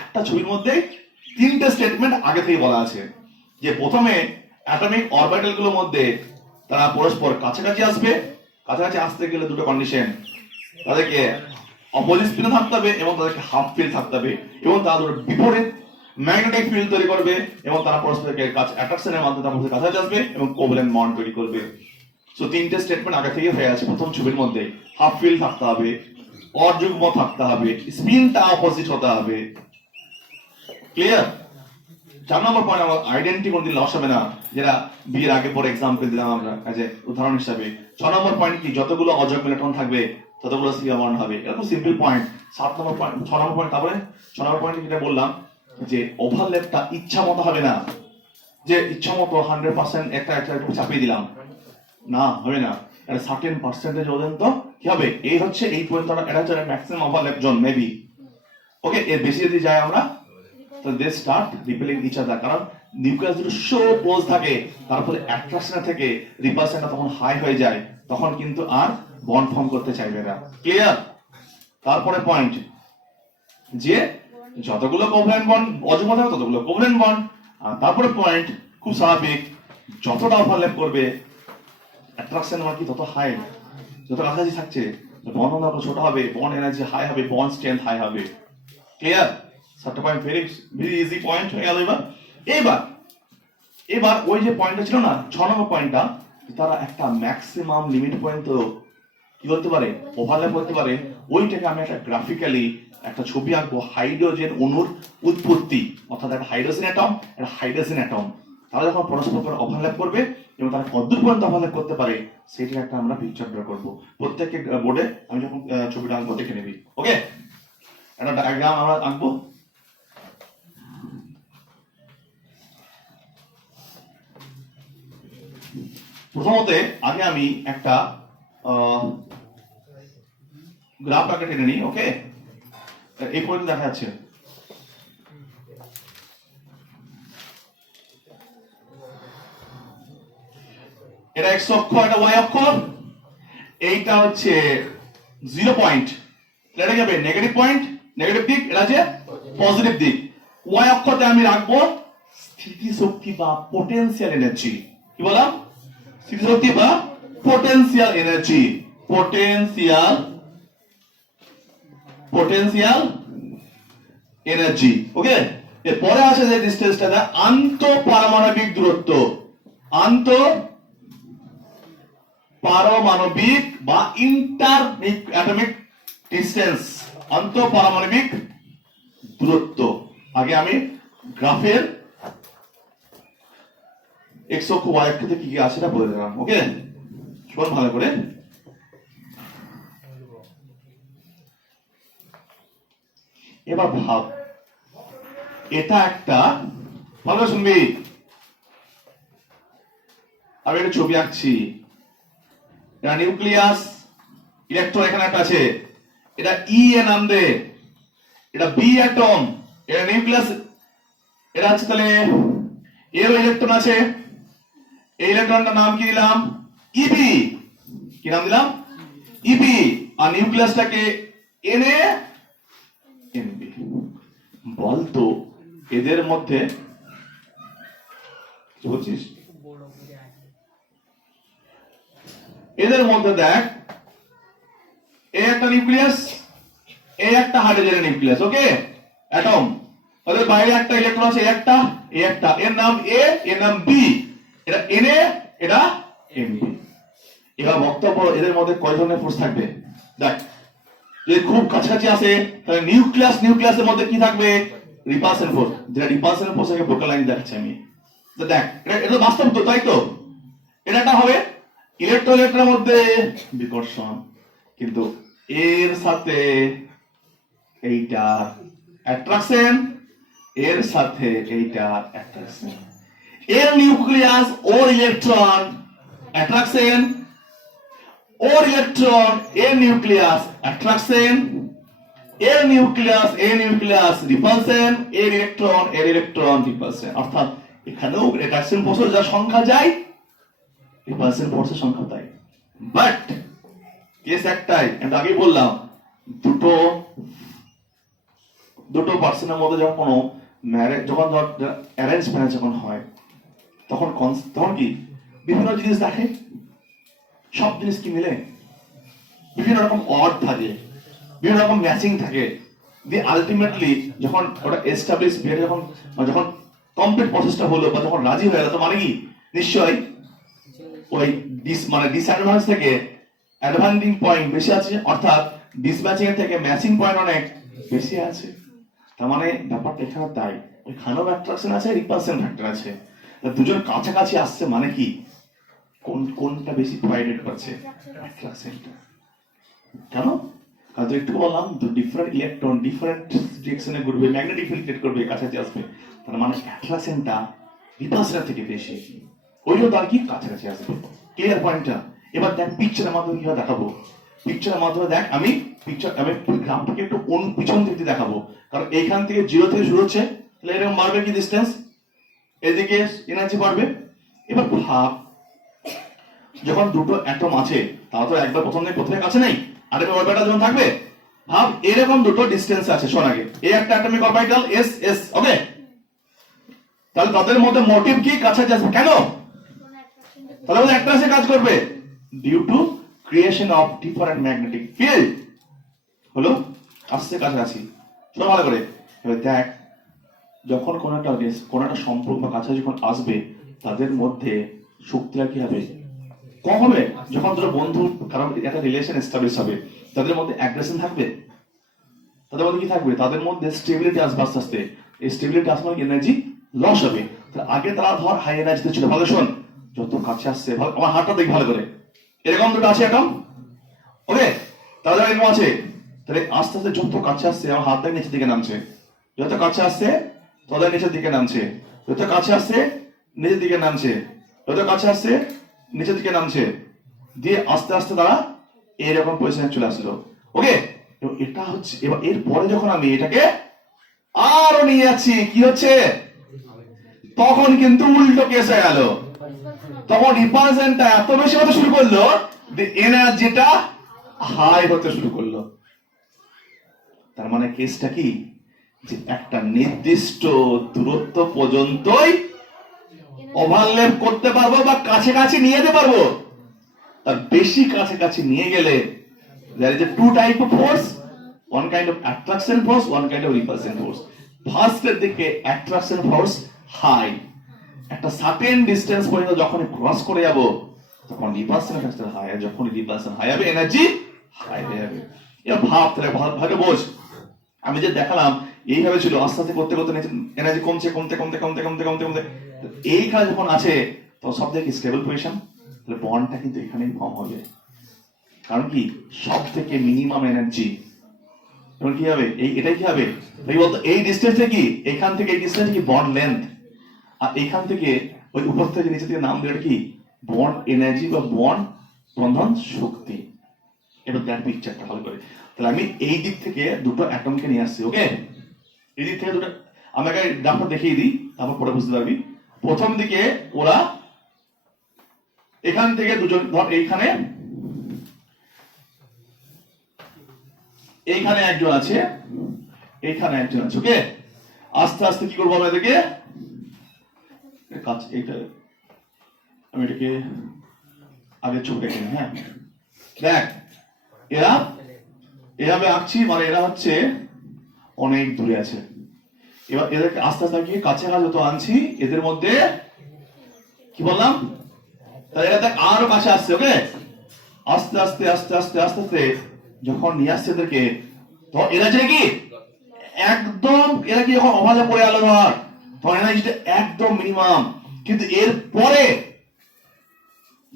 একটা ছবির মধ্যে তিনটে স্টেটমেন্ট আগে থেকেই বলা আছে, যে প্রথমে অ্যাটমিক অরবিটাল গুলোর মধ্যে তারা পরস্পর কাছাকাছি আসবে, কাছাকাছি আসতে গেলে দুটো কন্ডিশন, তাদেরকে অপোজিট স্পিনে থাকতে হবে এবং তাদেরকে হাফ ফিল থাকতে হবে, এবং তারা দুটো বিপরীত ম্যাগনেটিক ফিল্ড তৈরি করবে এবং তারা পরস্পরকে অ্যাট্রাকশনের মাধ্যমে তাদের কাছাকাছি আসবে এবং কোভ্যালেন্ট বন্ড তৈরি করবে। সো তিনটে স্টেটমেন্ট আগে থেকে হয়ে আছে প্রথম ছবির মধ্যে, হাফ ফিল থাকতে হবে, অযুগ্ম থাকতে হবে, স্পিনটা অপোজিট হতে হবে। ক্লিয়ার। 4 নম্বর পয়েন্ট আমার আইডেন্টি কোনদিন লস হবে না, যেটা বিয়ের আগে পরে एग्जांपल দিলাম আমরা এজ এ উদাহরণ হিসেবে। 6 নম্বর পয়েন্ট কি, যতগুলো অযুগ্ম ইলেকট্রন থাকবে ততগুলো সিগমা বন্ড হবে। এটা তো সিম্পল পয়েন্ট। 7 নম্বর পয়েন্ট, 6 নম্বর পয়েন্ট, তারপরে 6 নম্বর পয়েন্টে যেটা বললাম যে ওভারল্যাপটা ইচ্ছা মতো হবে না, যে ইচ্ছা মতো 100% একটা চাপিয়ে দিলাম, না হবে না, এটা সার্টেন পার্সেন্টেজ পর্যন্ত কি হবে, এই হচ্ছে এই পর্যন্ত এটা হচ্ছে ম্যাক্সিমাম ওভারল্যাপ জোন মেবি। ওকে, এর বেশি যদি যায় আমরা তো দে স্টার্ট রিপেলিং ইচ আদার, কারণ নিউক্লিয়াস দুটো সো ক্লোজ থাকে, তারপরে অ্যাট্রাকশন থেকে রিপালশনটা তখন হাই হয়ে যায়, তখন কিন্তু আর বন্ড ফর্ম করতে চাইবে না। ক্লিয়ার। তারপরে পয়েন্ট যে যতগুলো কোভ্যালেন্ট বন্ড অযুগ্ম থাকবে ততগুলো কোভ্যালেন্ট বন্ড, আর তারপরে পয়েন্ট খুব স্বাভাবিক, যতটা ওভারল্যাপ করবে অ্যাট্রাকশন মানে কি, তত হাই, যত কাছাকাছি থাকছে বন্ড অনুর ছোট হবে, বন্ড এনার্জি হাই হবে, বন্ড স্ট্রেংথ হাই হবে। ক্লিয়ার? সাতটা point very very easy point হয়ে গেল। এবার এবার ওই যে পয়েন্টটা ছিল না 6 নম্বর পয়েন্টটা, তারা একটা ম্যাক্সিমাম লিমিট পর্যন্ত কি করতে পারে, ওভারল্যাপ করতে পারে। ওইটাকে আমি একটা গ্রাফিক্যালি একটা ছবি আঁকবো, হাইড্রোজেন অণুর উৎপত্তি, অর্থাৎ একটা হাইড্রোজেন অ্যাটম, একটা হাইড্রোজেন অ্যাটম, তারা যখন পরস্পর ওভারল্যাপ করবে এবং তারা কতদূর পর্যন্ত ওভারল্যাপ করতে পারে সেটা একটা আমরা পিকচার ড্র করবো। প্রত্যেককে বোর্ডে আমি যখন ছবিটা আঁকবো দেখে নেবি। ওকে, একটা ডায়াগ্রাম আমরা আঁকবো। প্রথমত আগে আমি একটা গ্রাফ আঁকে টেনে নিই। ওকে, এই পর্যন্ত দেখা যাচ্ছে। এটা এক্স অক্ষ, এটা ওয়াই অক্ষ, এইটা হচ্ছে 0 পয়েন্ট, এটা যাবে নেগেটিভ পয়েন্ট, নেগেটিভ দিক, এটা হচ্ছে পজিটিভ দিক। ওয়াই অক্ষতে আমি রাখবো স্থিতিশক্তি বা পোটেনশিয়াল এনার্জি। কি বললাম? স্থিতিশক্তি বা পোটেনশিয়াল এনার্জি, পোটেনশিয়াল এনার্জি। ওকে, এরপরে আসে যে ডিসটেন্সটা আন্তঃপারমাণবিক দূরত্ব, আন্তঃপারমাণবিক বা ইন্টার অ্যাটমিক ডিসটেন্স, আন্তঃপারমাণবিক দূরত্ব। আগে আমি গ্রাফের এক্স অক্ষ ওয়াই অক্ষতে কি কি আছে সেটা বলে দিলাম। ওকে, শোন ভালো করে। এবার ভাব, এটা একটা, ভালো শুনবি, আমি একটা ছবি আঁকছি, এটা নিউক্লিয়াস, ইলেকট্রন এখানে একটা আছে, এটা ই এ নাম দে, এটা বি অ্যাটম, এটা নিউক্লিয়াস, এটা আছে তাহলে এর ইলেকট্রন আছে, এই ইলেকট্রনটার নাম কি দিলাম? ইবি। কি নাম দিলাম? ইবি। আর নিউক্লিয়াসটাকে এনএ এনবি। বলতো এদের মধ্যে কি বলছিস? এদের মধ্যে দেখ, এই একটা নিউক্লিয়াস, এই একটা হাইড্রোজেনের নিউক্লিয়াস। ওকে, অ্যাটম, ওদের বাইরে একটা ইলেকট্রন আছে, একটা, এই একটা, এর নাম এ, এর নাম বি, এটা এনএ, এটা এনবি। এবার বক্তব্য, এদের মধ্যে কয় ধরনের ফোর্স থাকবে? দেখ, যদি খুব কাছাকাছি আসে তাহলে নিউক্লিয়াসের মধ্যে কি থাকবে? Repulsion force. যেটা রিপালশন ফোর্স এর ভোকাল লাইন দেখাচ্ছি আমি। তো দেখ, এটা বাস্তব তো, তাই তো? এটা হবে ইলেকট্রনের মধ্যে বিকর্ষণ, কিন্তু এর সাথে এইটা অ্যাট্রাকশন, এর সাথে এইটা অ্যাট্রাকশন। এর নিউক্লিয়াস ওর ইলেকট্রন অ্যাট্রাকশন, ওর ইলেকট্রন এর নিউক্লিয়াস অ্যাট্রাকশন, এর নিউক্লিয়াস রিপালশন, এর ইলেকট্রন রিপালশন। অর্থাৎ এখানেও অ্যাট্রাকশন ফোর্সের যা সংখ্যা যায়, রিপালশন ফোর্সের সংখ্যা তাই। বাট কেস একটাই, আমি আগেই বললাম, দুটো পার্সনের মধ্যে যখন কোনো ম্যারেজ, যখন অ্যারেঞ্জ ম্যারেজ যখন হয়, তখন কি বিভিন্ন জিনিস দেখে, সব জিনিস কি মিলে, বিভিন্ন রকম অড থাকে, বিভিন্ন রকম ম্যাচিং থাকে, দিয়ে আলটিমেটলি যখন ওটা এস্টাবলিশ বিয়ে, যখন কমপ্লিট প্রসেসটা হলো বা যখন রাজি হয়ে গেল, তো মানে কি নিশ্চয়ই ওই ডিসঅ্যাডভান্টেজ থেকে অ্যাডভান্টিং পয়েন্ট বেশি আছে, অর্থাৎ ডিসম্যাচিং এর থেকে ম্যাচিং পয়েন্ট অনেক বেশি আছে। তার মানে ব্যাপারটা এখানে তাই, ওইখানেও অ্যাট্রাকশন আছে, রিপালশন ফ্যাক্টর আছে। দুজন কাছাকাছি আসছে মানে কি, কোনটা বেশি প্রোভাইডেড করছে? অ্যাট্রাকশনটা। কেন? কারণ একটু বললাম, ডিফারেন্ট ইলেকট্রন ডিফারেন্ট ডিরেকশনে ঘুরবে, ম্যাগনেটিক ফিল্ড ক্রিয়েট করবে, কাছাকাছি আসবে, তার মানে অ্যাট্রাকশনটা রিপালশনের থেকে বেশি, ওইও তার কি কাছাকাছি আসবে। ক্লিয়ার পয়েন্টটা? এবার দেখ পিকচারের মাধ্যমে কিভাবে দেখাবো। পিকচারের মাধ্যমে দেখ, আমি গ্রাফটাকে একটু পিছন দিকে দেখাবো, কারণ এইখান থেকে 0 থেকে শুরু হচ্ছে, তাহলে এরকম বাড়বে কি ডিসটেন্স, এদিকে এনার্জি বাড়বে। এবার ভাব, যখন দুটো অ্যাটম আছে, তারা তো একবার প্রথমে কাছে নেই, আরেকবার অরবিটাল যখন থাকবে, ভাব এরকম দুটো ডিসটেন্স আছে। শোন আগে, এই একটা অ্যাটমিক অরবিটাল এস এস। ওকে, তাহলে তাদের মধ্যে মোটিভ কি, কাছাকাছি আসবে। কেন? তাহলে ওদের একটা কাজ করবে, due to creation of different magnetic field. হলো, আসছে কাছাকাছি, শোনো ভালো করে। এবার দেখ, যখন কোন একটা সম্পর্ক বা কাছে যখন আসবে, তাদের মধ্যে শক্তিটা কি হবে? কম হবে। যখন দুটো বন্ধু, কারণ একটা রিলেশন এস্টাবলিশ হবে, তাদের মধ্যে অ্যাগ্রেশন থাকবে, তাদের মধ্যে কি থাকবে? তাদের মধ্যে স্টেবিলিটি আসবে আস্তে আস্তে। এই স্টেবিলিটি আসবে মানে এনার্জি লস হবে। আগে তারা ধর হাই এনার্জিতে ছিল, ভালো শোন, যত কাছে আসছে, আমার হাতটা দেখি ভালো করে, এরকম দুটো আছে এরকম, ওকে, তাহলে এরকম আছে, তাহলে আস্তে আস্তে যত কাছে আসছে আমার হাতটা নিচের দিকে নামছে, যত কাছে আসছে তত নিচের দিকে নামছে, যত কাছে আসছে নিচের দিকে নামছে, যত কাছে আসছে নিচের দিকে নামছে, দিয়ে আস্তে আস্তে তারা এরকম পজিশনে চলে আসলো। ওকে, এটা হচ্ছে। এবার এরপরে যখন আমি এটাকে আরো নিয়ে যাচ্ছি, কি হচ্ছে? তখন কিন্তু উল্টো কেস হয়ে গেল। তখন রিপালশনটা এত বেশি হতে শুরু করলো, এনার্জিটা হাই হতে শুরু করলো। তার মানে কেসটা কি? যে একটা নির্দিষ্ট দূরত্ব পর্যন্তই ওভারল্যাপ করতে পারবো বা কাছাকাছি নিয়ে যেতে পারবো। তার বেশি কাছাকাছি নিয়ে গেলে there is a two type of force, one kind of attraction force, one kind of repulsion force. First এর দিকে attraction force high, একটা সার্টেন ডিসটেন্স পর্যন্ত যখন ক্রস করে যাব তখন রিপালশন ফ্যাক্টর হাই, আর যখন রিপালশন হাই হবে এনার্জি হাই হয়ে যাবে। এবার ভাব, তাহলে ভালো বোঝ, আমি যে দেখালাম এইভাবে ছিল, আস্তে আস্তে করতে করতে এনার্জি কমছে, কমতে কমতে কমতে কমতে কমতে কমতে এইখানে যখন আছে তখন সব থেকে স্টেবল পজিশন, তাহলে বন্ডটা কিন্তু এখানেই ফর্ম হবে। কারণ কি, সব থেকে মিনিমাম এনার্জি এখন কি হবে? এটাই কি হবে? বলতো এই ডিস্টেন্সটা কি, এখান থেকে এই ডিস্টেন্স কি বন্ড লেন্থ, আর এখান থেকে ওই উপর থেকে নিচে থেকে নাম দেওয়ার কি বন্ড এনার্জি বা বন্ড বন্ধন শক্তি। এবার দেখ পিকচারটা ভালো করে, তাহলে আমি এই দিক থেকে দুটো অ্যাটমকে নিয়ে আসছি। ওকে, এই দিক থেকে দুটো, আমাকে ডাক্তার দেখিয়ে দিই, তারপর পরে বুঝতে পারবি। প্রথম দিকে ওরা এখান থেকে দুজন, ধর এইখানে এইখানে একজন আছে, এইখানে একজন আছে। ওকে, আস্তে আস্তে কি করবো আমরা এদেরকে কাছে, এইটা আমি এটাকে আগে ছুটে কিনে, হ্যাঁ দেখ, এরা এভাবে আঁকছি, মানে এরা হচ্ছে অনেক দূরে আছে। এবার এদেরকে আস্তে আস্তে কি কাছাকাছি যত আনছি, এদের মধ্যে কি বললাম, তাহলে এরা দেখ আরো কাছে আসছে। ওকে, আস্তে আস্তে আস্তে আস্তে আস্তে আস্তে যখন নিয়ে আসছে এদেরকে, তখন এনার্জি কি একদম, এরা কি যখন অভাবে পড়ে গেল ধর, তখন এনার্জিটা একদম মিনিমাম। কিন্তু এর পরে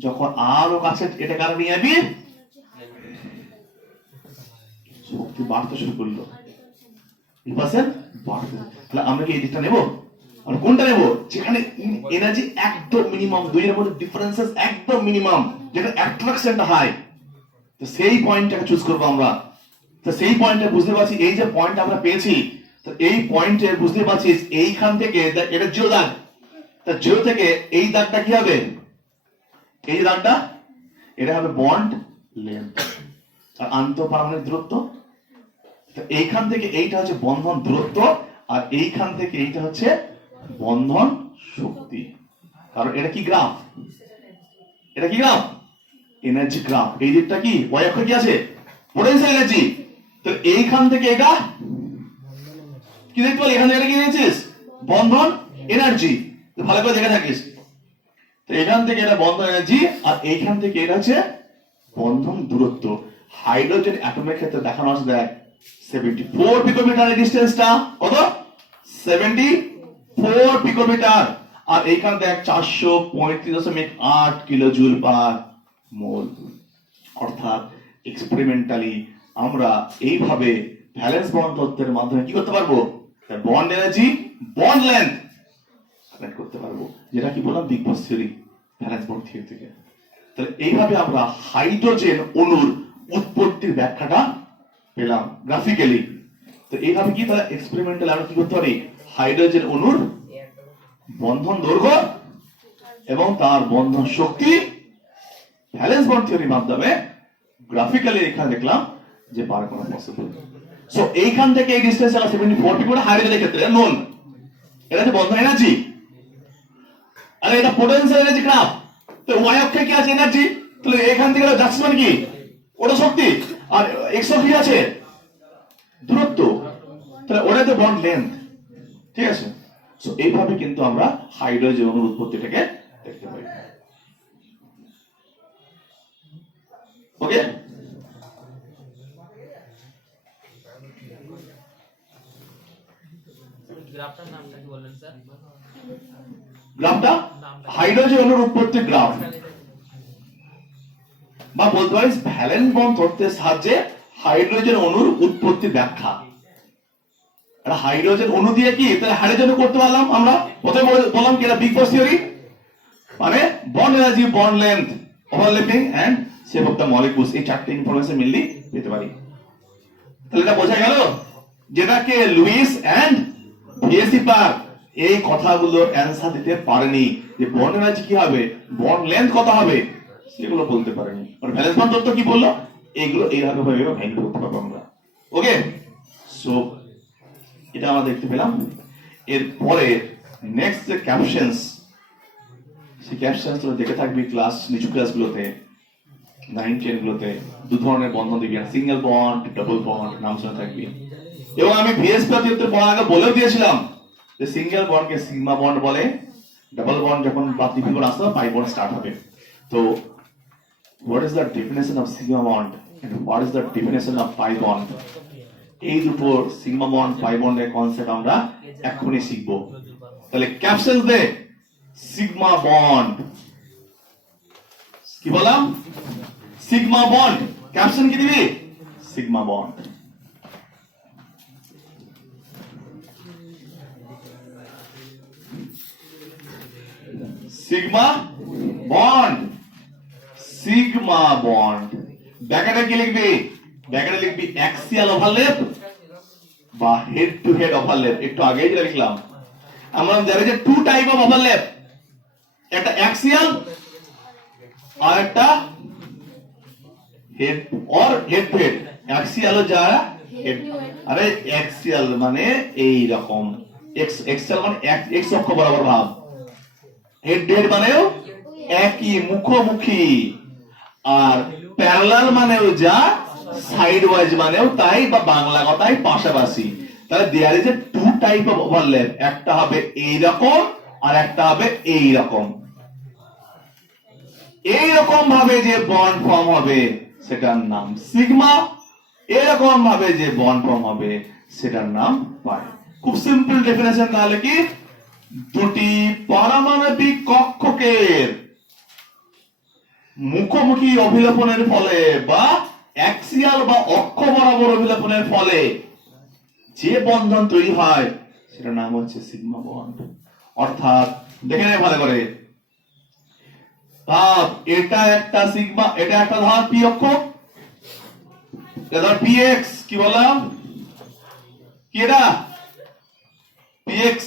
যখন আরো কাছে এটা কারণ নিয়ে যাবি, শক্তি বাড়তে শুরু করলো, তাহলে আমরা কি এই দিকটা নেবো? আমরা কোনটা নেবো? যেখানে এনার্জি একদম মিনিমাম, দুইয়ের মধ্যে ডিফারেন্সেস একদম মিনিমাম, যেখানে অ্যাট্রাকশনটা হাই, তো সেই পয়েন্টটাকে চুজ করবো আমরা। তো সেই পয়েন্টটা বুঝতে পারছি, এই যে পয়েন্ট আমরা পেয়েছি, তো এই পয়েন্টে বুঝতে পারছি এইখান থেকে এটা জিরো দাগ, তা জিরো থেকে এই দাগটা কি হবে? এই দাগটা এটা হবে বন্ড লেন্থ আর আন্তঃপারমাণবিক দূরত্ব। এইখান থেকে এইটা হচ্ছে বন্ধন দূরত্ব, আর এইখান থেকে এইটা হচ্ছে বন্ধন শক্তি। কারণ এটা কি গ্রাফ, এটা কি গ্রাফ? Energy graph. এই দিকটা কি ওয়াই অক্ষে কি আছে? Potential energy. তো এইখান থেকে এটা কি দেখতে পারলি? এখান থেকে এটা কি দেখছিস? বন্ধন এনার্জি। ভালো করে দেখে থাকিস। তো এখান থেকে এটা বন্ধন এনার্জি, আর এইখান থেকে এটা হচ্ছে বন্ধন দূরত্ব। হাইড্রোজেন অ্যাটমের ক্ষেত্রে দেখানো আছে, দেখ 74 পিকোমিটার এই ডিসটেন্সটা, কত? 74 পিকোমিটার। আর এইখানে দেখ 435.8 কিলো জুল পার মোল। অর্থাৎ এক্সপেরিমেন্টালি আমরা এইভাবে ভ্যালেন্স বন্ড তত্ত্বের মাধ্যমে কি করতে পারবো? Bond energy, bond length connect করতে পারবো, যেটা কি বললাম big boss theory, valence bond theory থেকে। তাহলে এইভাবে আমরা হাইড্রোজেন অণুর উৎপত্তির ব্যাখ্যাটা পেলাম গ্রাফিক্যালি। তো এইভাবে কি তাহলে এক্সপেরিমেন্টাল আমরা কি করতে পারি? হাইড্রোজেন অণুর বন্ধন দৈর্ঘ্য এবং তার বন্ধন শক্তি ভ্যালেন্স বন্ড থিওরির মাধ্যমে গ্রাফিক্যালি এখানে দেখলাম যে বার করা পসিবল। সো এইখান থেকে এই ডিসটেন্স হলো 74 পিকোমিটার হাইড্রোজেনের ক্ষেত্রে নোন। এটা হচ্ছে বন্ধন এনার্জি, আর এটা পোটেনশিয়াল এনার্জি গ্রাফ। তো ওয়াই অক্ষে কি আছে? এনার্জি। তাহলে এখান থেকে যাচ্ছে মানে কি, ওটা শক্তি, আর এক্স অফ কি আছে, দূরত্ব, তাহলে ওটাই তো বন্ড লেন্থ। ঠিক আছে, সো এইভাবে কিন্তু আমরা হাইড্রোজেন অণুর উৎপত্তিটাকে দেখতে পাই। ওকে, গ্রাফটার নামটা কি বললেন স্যার? গ্রাফটা হাইড্রোজেন অণুর উৎপত্তি গ্রাফ, বা বলতে পারিস ভ্যালেন্স বন্ড তত্ত্বের সাহায্যে হাইড্রোজেন অণুর উৎপত্তি ব্যাখ্যা। একটা হাইড্রোজেন অণু দিয়ে কি তাহলে হাইড্রোজেন করতে পারলাম আমরা, প্রথমে বললাম কি এটা বিগ বস থিওরি, মানে bond energy, bond length, overlapping and shape of the molecules, এই চারটি ইনফরমেশন মেইনলি পেতে পারি। তাহলে এটা বোঝা গেল, যেটাকে লুইস এন্ড ভিএসি পার্ক এই কথাগুলোর অ্যান্সার দিতে পারেনি, যে বন্ড এনার্জি কি হবে, বন্ড লেন্থ কত হবে, সেগুলো বলতে পারেনি। আর ভ্যালেন্স বন্ড তত্ত্ব কি বললো, এইগুলো এইভাবে ভেঙে করতে পারবো আমরা। ওকে, সো এটা আমরা দেখতে পেলাম। এরপরে নেক্সট যে ক্যাপশনস, সেই ক্যাপশনস তোমরা দেখে থাকবি ক্লাস, নিচু ক্লাসগুলোতে 9-10 গুলোতে দু ধরনের বন্ধন দেখবি, সিঙ্গেল বন্ড, ডাবল বন্ড, নাম শুনে থাকবি। এবং আমি ভিএসপি অতিরিক্ত পড়ার আগে বলেও দিয়েছিলাম যে সিঙ্গেল বন্ডকে সিগমা বন্ড বলে, ডাবল বন্ড যখন প্রাপ্তিবিবরণ আসবে পাই বন্ড স্টার্ট হবে। তো what is the definition of sigma bond and what is the definition of pi bond, এই দুটো সিগমা বন্ড পাই বন্ডের কনসেপ্ট আমরা এখনই শিখব। তাহলে ক্যাপশন দে, সিগমা বন্ড, কি বললাম, সিগমা বন্ড, ক্যাপশন কি দিবি, sigma bond. Sigma bond, sigma bond, ব্র্যাকেটে কি লিখবি, ব্র্যাকেটে লিখবি অ্যাক্সিয়াল ওভারল্যাপ বা হেড টু হেড ওভারল্যাপ। একটু আগেই যেটা লিখলাম আমরা, there is a two type of overlap, একটা অ্যাক্সিয়াল আর একটা head or head to head. Axial যা হেড, আরে অ্যাক্সিয়াল মানে এই রকম, এক্স এক্সিয়াল মানে এক্স অক্ষ বরাবর ভাব, হেড টু হেড মানেও একই মুখোমুখি, আর প্যারালাল মানেও যা, সাইড ওয়াইজ মানেও তাই, বা বাংলা কথায় পাশাপাশি। তাহলে there is a two type of overlap, একটা হবে এই রকম আর একটা হবে এই রকম। এই রকম ভাবে যে বন্ড ফর্ম হবে সেটার নাম সিগমা, এরকম ভাবে যে বন্ড ফর্ম হবে সেটার নাম পাই। খুব সিম্পল ডেফিনেশন, তাহলে কি, দুটি পারমাণবিক কক্ষকের মুখোমুখি অভিলেপনের ফলে বা অ্যাক্সিয়াল বা অক্ষ বরাবর অভিলেপনের ফলে যে বন্ধন তৈরি হয় সেটার নাম হচ্ছে সিগমা বন্ড। অর্থাৎ দেখে নেয় ভালো করে, ভাব এটা একটা সিগমা, এটা একটা ধর পি অক্ষ, এটা ধর পি এক্স, কি বললাম, কি এটা পি এক্স।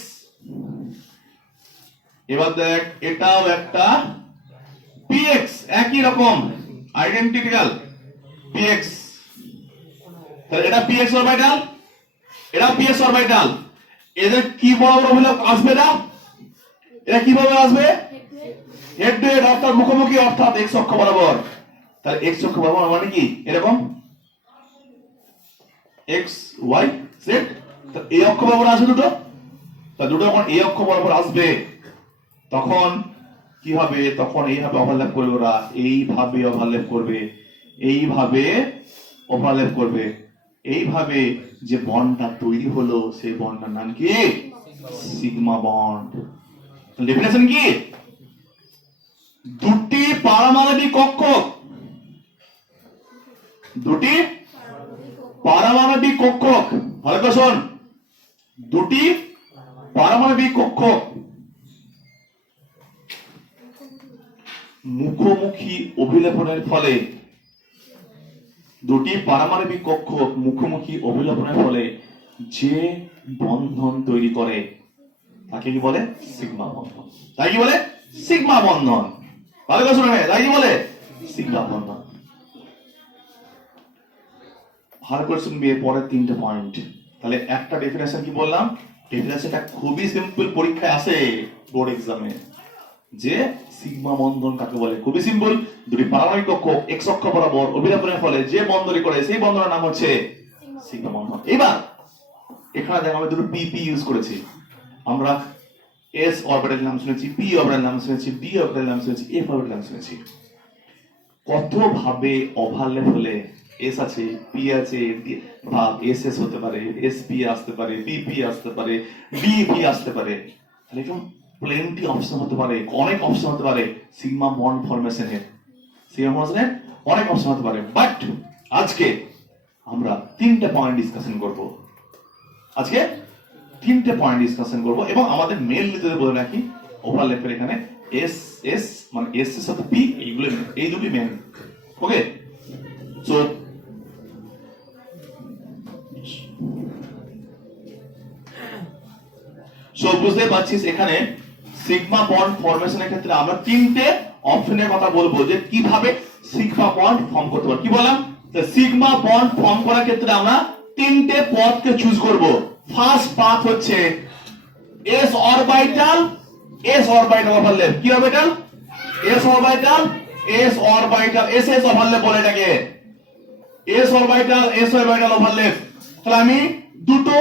এবার দেখ এটাও একটা px, একই রকম আইডেন্টিক্যাল px, তাহলে এটা px অরবিটাল, এটা px অরবিটাল, এদের কি বরাবর অভিলম্ব আসবে না, এটা কিভাবে আসবে, হেড টু হেড, অর্থাৎ মুখোমুখি, অর্থাৎ x অক্ষ বরাবর। তাহলে x অক্ষ বরাবর মানে কি, এরকম x y z, তো এই অক্ষ বরাবর আসবে দুটো, তা দুটো যখন এই অক্ষ বরাবর আসবে তখন কি হবে, তখন এইভাবে ওভারল্যাপ করবে, ওরা এইভাবে ওভারল্যাপ করবে, এইভাবে ওভারল্যাপ করবে, এইভাবে যে বন্ডটা তৈরি হলো সেই বন্ডটার নাম কি, সিগমা বন্ড। ডেফিনেশন কি, দুটি পারমাণবিক কক্ষক, দুটি পারমাণবিক কক্ষক, ভালো করে শোন, দুটি পারমাণবিক কক্ষক মুখোমুখি অভিলেপনের ফলে, দুটি পারমাণবিক কক্ষক মুখোমুখি অভিলেপনের ফলে যে বন্ধন তৈরি করে তাকে কি বলে, সিগমা বন্ধন। তাই কি বলে, সিগমা বন্ধন। ভালো করে শুনে, তাই কি বলে, সিগমা বন্ধন। ভালো করে শুনবি পরের তিনটে পয়েন্ট। তাহলে একটা ডেফিনেশন কি বললাম, ডেফিনেশনটা খুবই সিম্পল, পরীক্ষায় আসে বোর্ড এক্সামে। যে সিগমা বন্ধন কাকে বলে? খুবই সিম্পল, দুটি পারমাণবিক কক্ষক এক্স অক্ষ বরাবর অভিলাপনের ফলে যে বন্ধনী করে সেই বন্ধনের নাম হচ্ছে সিগমা বন্ধন। এবার এখানে দেখো আমি দুটো পি পি ইউজ করেছি। আমরা এস অরবিটাল নাম শুনেছি, পি অরবিটাল নাম শুনেছি, ডি অরবিটাল নাম শুনেছি, এফ অরবিটাল নাম শুনেছি। কত ভাবে ওভারল্যাপ হলে এস আছে, পি আছে, ভাব এস এস হতে পারে, এস পি আসতে পারে, পি পি আসতে পারে, ডি পি আসতে পারে। তাহলে এরকম প্লেন্টি অপশন হতে পারে, অনেক অপশন হতে পারে সিগমা বন্ড ফরমেশনের। সিগমা ফরমেশনের অনেক অপশন হতে পারে, বাট আজকে আমরা তিনটে পয়েন্ট ডিসকাশন করব। আজকে তিনটে পয়েন্ট ডিসকাশন করব এবং আমাদের মেল নিতে বলে রাখি ওভারল্যাপের এখানে এস এস মানে এস এর সাথে পি, এইগুলো এই দুটি মেন। ওকে, সো বুঝতে পারছিস এখানে সিগমা বন্ড ফরমেশনের ক্ষেত্রে আমরা তিনটে অপশনের কথা বলবো যে কিভাবে সিগমা বন্ড ফর্ম করতে পারি। কি বললাম? সিগমা বন্ড ফর্ম করার ক্ষেত্রে আমরা তিনটে পথকে চুজ করব। ফার্স্ট পাথ হচ্ছে এস অরবিটাল ওভারল্যাপ। কি orbital? S orbital S S overlap বলে এটাকে, এস অরবিটাল ওভারল্যাপ। তাহলে আমি দুটো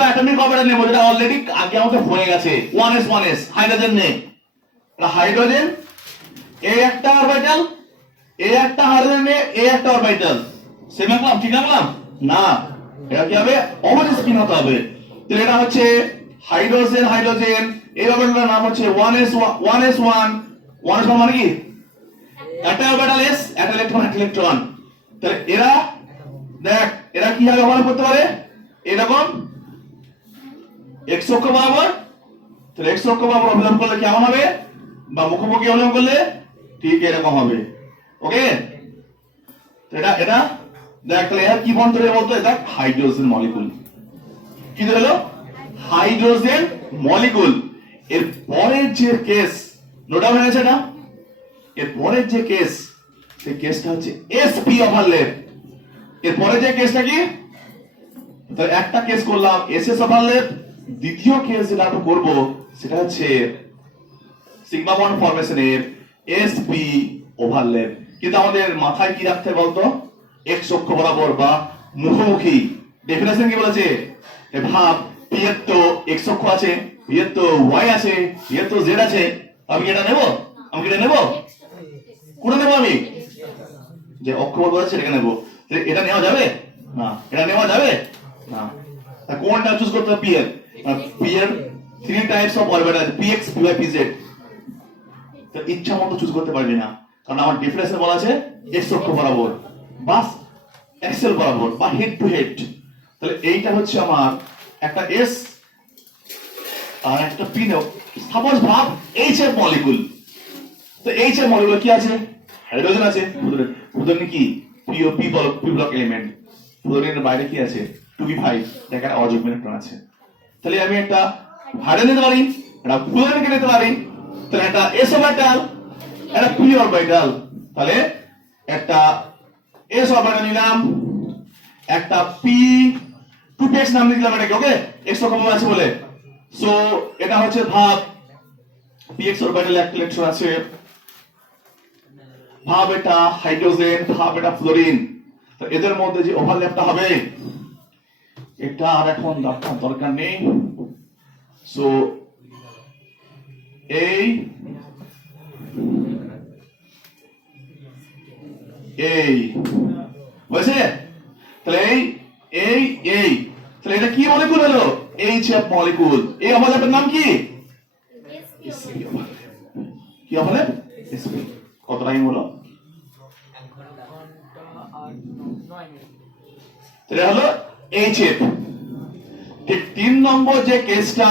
অ্যাটমিক অরবিটাল নেব যেটা অলরেডি আগে আমাদের হয়ে গেছে, 1s হাইড্রোজেন নেই, হাইড্রোজেন এ একটা অরবিটাল, এ একটা হাইড্রোজেন নে, এ একটা অরবিটাল। সেম আঁকলাম? ঠিক আঁকলাম না? এটা কি হবে? অপোজিট স্পিন হতে হবে। তাহলে এটা হচ্ছে হাইড্রোজেন এই অরবিটালের নাম হচ্ছে 1s1 মানে কি? একটা অরবিটাল s, একটা ইলেকট্রন। তাহলে এরা দেখ এরা কি ভাবে ব্যবহার করতে পারে? এরকম এক্স অক্ষ বরাবর, তাহলে এক্স অক্ষ বরাবর অভিলম্ব করলে কেমন হবে? বা মুখোমুখি অভিলম্ব করলে ঠিক এরকম হবে। ওকে, এটা দেখ তাহলে এরা কি বন্ধ করে বলতো? এটা হাইড্রোজেন মলিকুল। কি হলো? Hydrogen molecule. এর পরের যে কেস নোট ডাউন হয়েছে না? এর পরের যে কেস, সেই কেসটা হচ্ছে এসপি ওভারল্যাপ। এর পরে যে কেসটা কি? তো একটা কেস করলাম এসএস ওভারল্যাপ, দ্বিতীয় কেস যেটা আমরা করব সেটা হচ্ছে সিগমা বন্ড ফরমেশনের এসপি ওভারল্যাপ। কিন্তু আমাদের মাথায় কি রাখতে বলতো? এক্স অক্ষ বরাবর বা মুখোমুখি। ডেফিনেশন কি বলেছে? ভাব পি এর তো এক্স অক্ষ আছে, পি এর তো ওয়াই আছে, পি এর তো জেড আছে। আমি এটা নেব? আমি এটা নেব? কোনটা নেব আমি? যে অক্ষ বরাবর আছে সেটাকে নেব। এটা নেওয়া যাবে না? এটা নেওয়া যাবে না? কোনটা চুজ করতে হবে? পি এর 3 টাইপস অফ অরবিটাল আছে, px py pz। তো ইচ্ছা মতো চুজ করতে পারবি না, কারণ আমার ডিফারেন্সে বলা আছে x অক্ষ বরাবর বা অ্যাক্সেল বরাবর বা হেড টু হেড। তাহলে এইটা হচ্ছে আমার একটা s আর একটা p নেব। সাপোজ ভাব h এর মলিকুল। তো h এর মলিকুল কি আছে? হাইড্রোজেন আছে। উদাহরণ কি? p block element. ফ্লোরিনের বাইরে কি আছে? 2p5, এখানে অযুগ্ম ইলেকট্রন আছে। তাহলে আমি একটা হাইড্রোজেন নিতে পারি, একটা ফ্লোরিনকে নিতে পারি। তাহলে একটা s অরবিটাল, একটা p অরবিটাল। তাহলে একটা s অরবিটাল নিলাম, একটা p 2px নাম দিলাম এটাকে। ওকে, x অক্ষ আছে বলে। সো এটা হচ্ছে ভাব px অরবিটালে একটা ইলেকট্রন আছে, ভাব এটা হাইড্রোজেন, ভাব এটা ফ্লোরিন। তো এদের মধ্যে যে ওভারল্যাপটা হবে এটা আর এখন দরকার নেই। সো এই বুঝছে? তাহলে এই তাহলে এটা কি মলিকুল হলো? H F molecule. এই ওভারল্যাপের নাম কি? কি ওভারল্যাপ? এসপি। কত টাইম হলো? এটা হলো এইচএফ। ঠিক 3 নম্বর যে কেসটা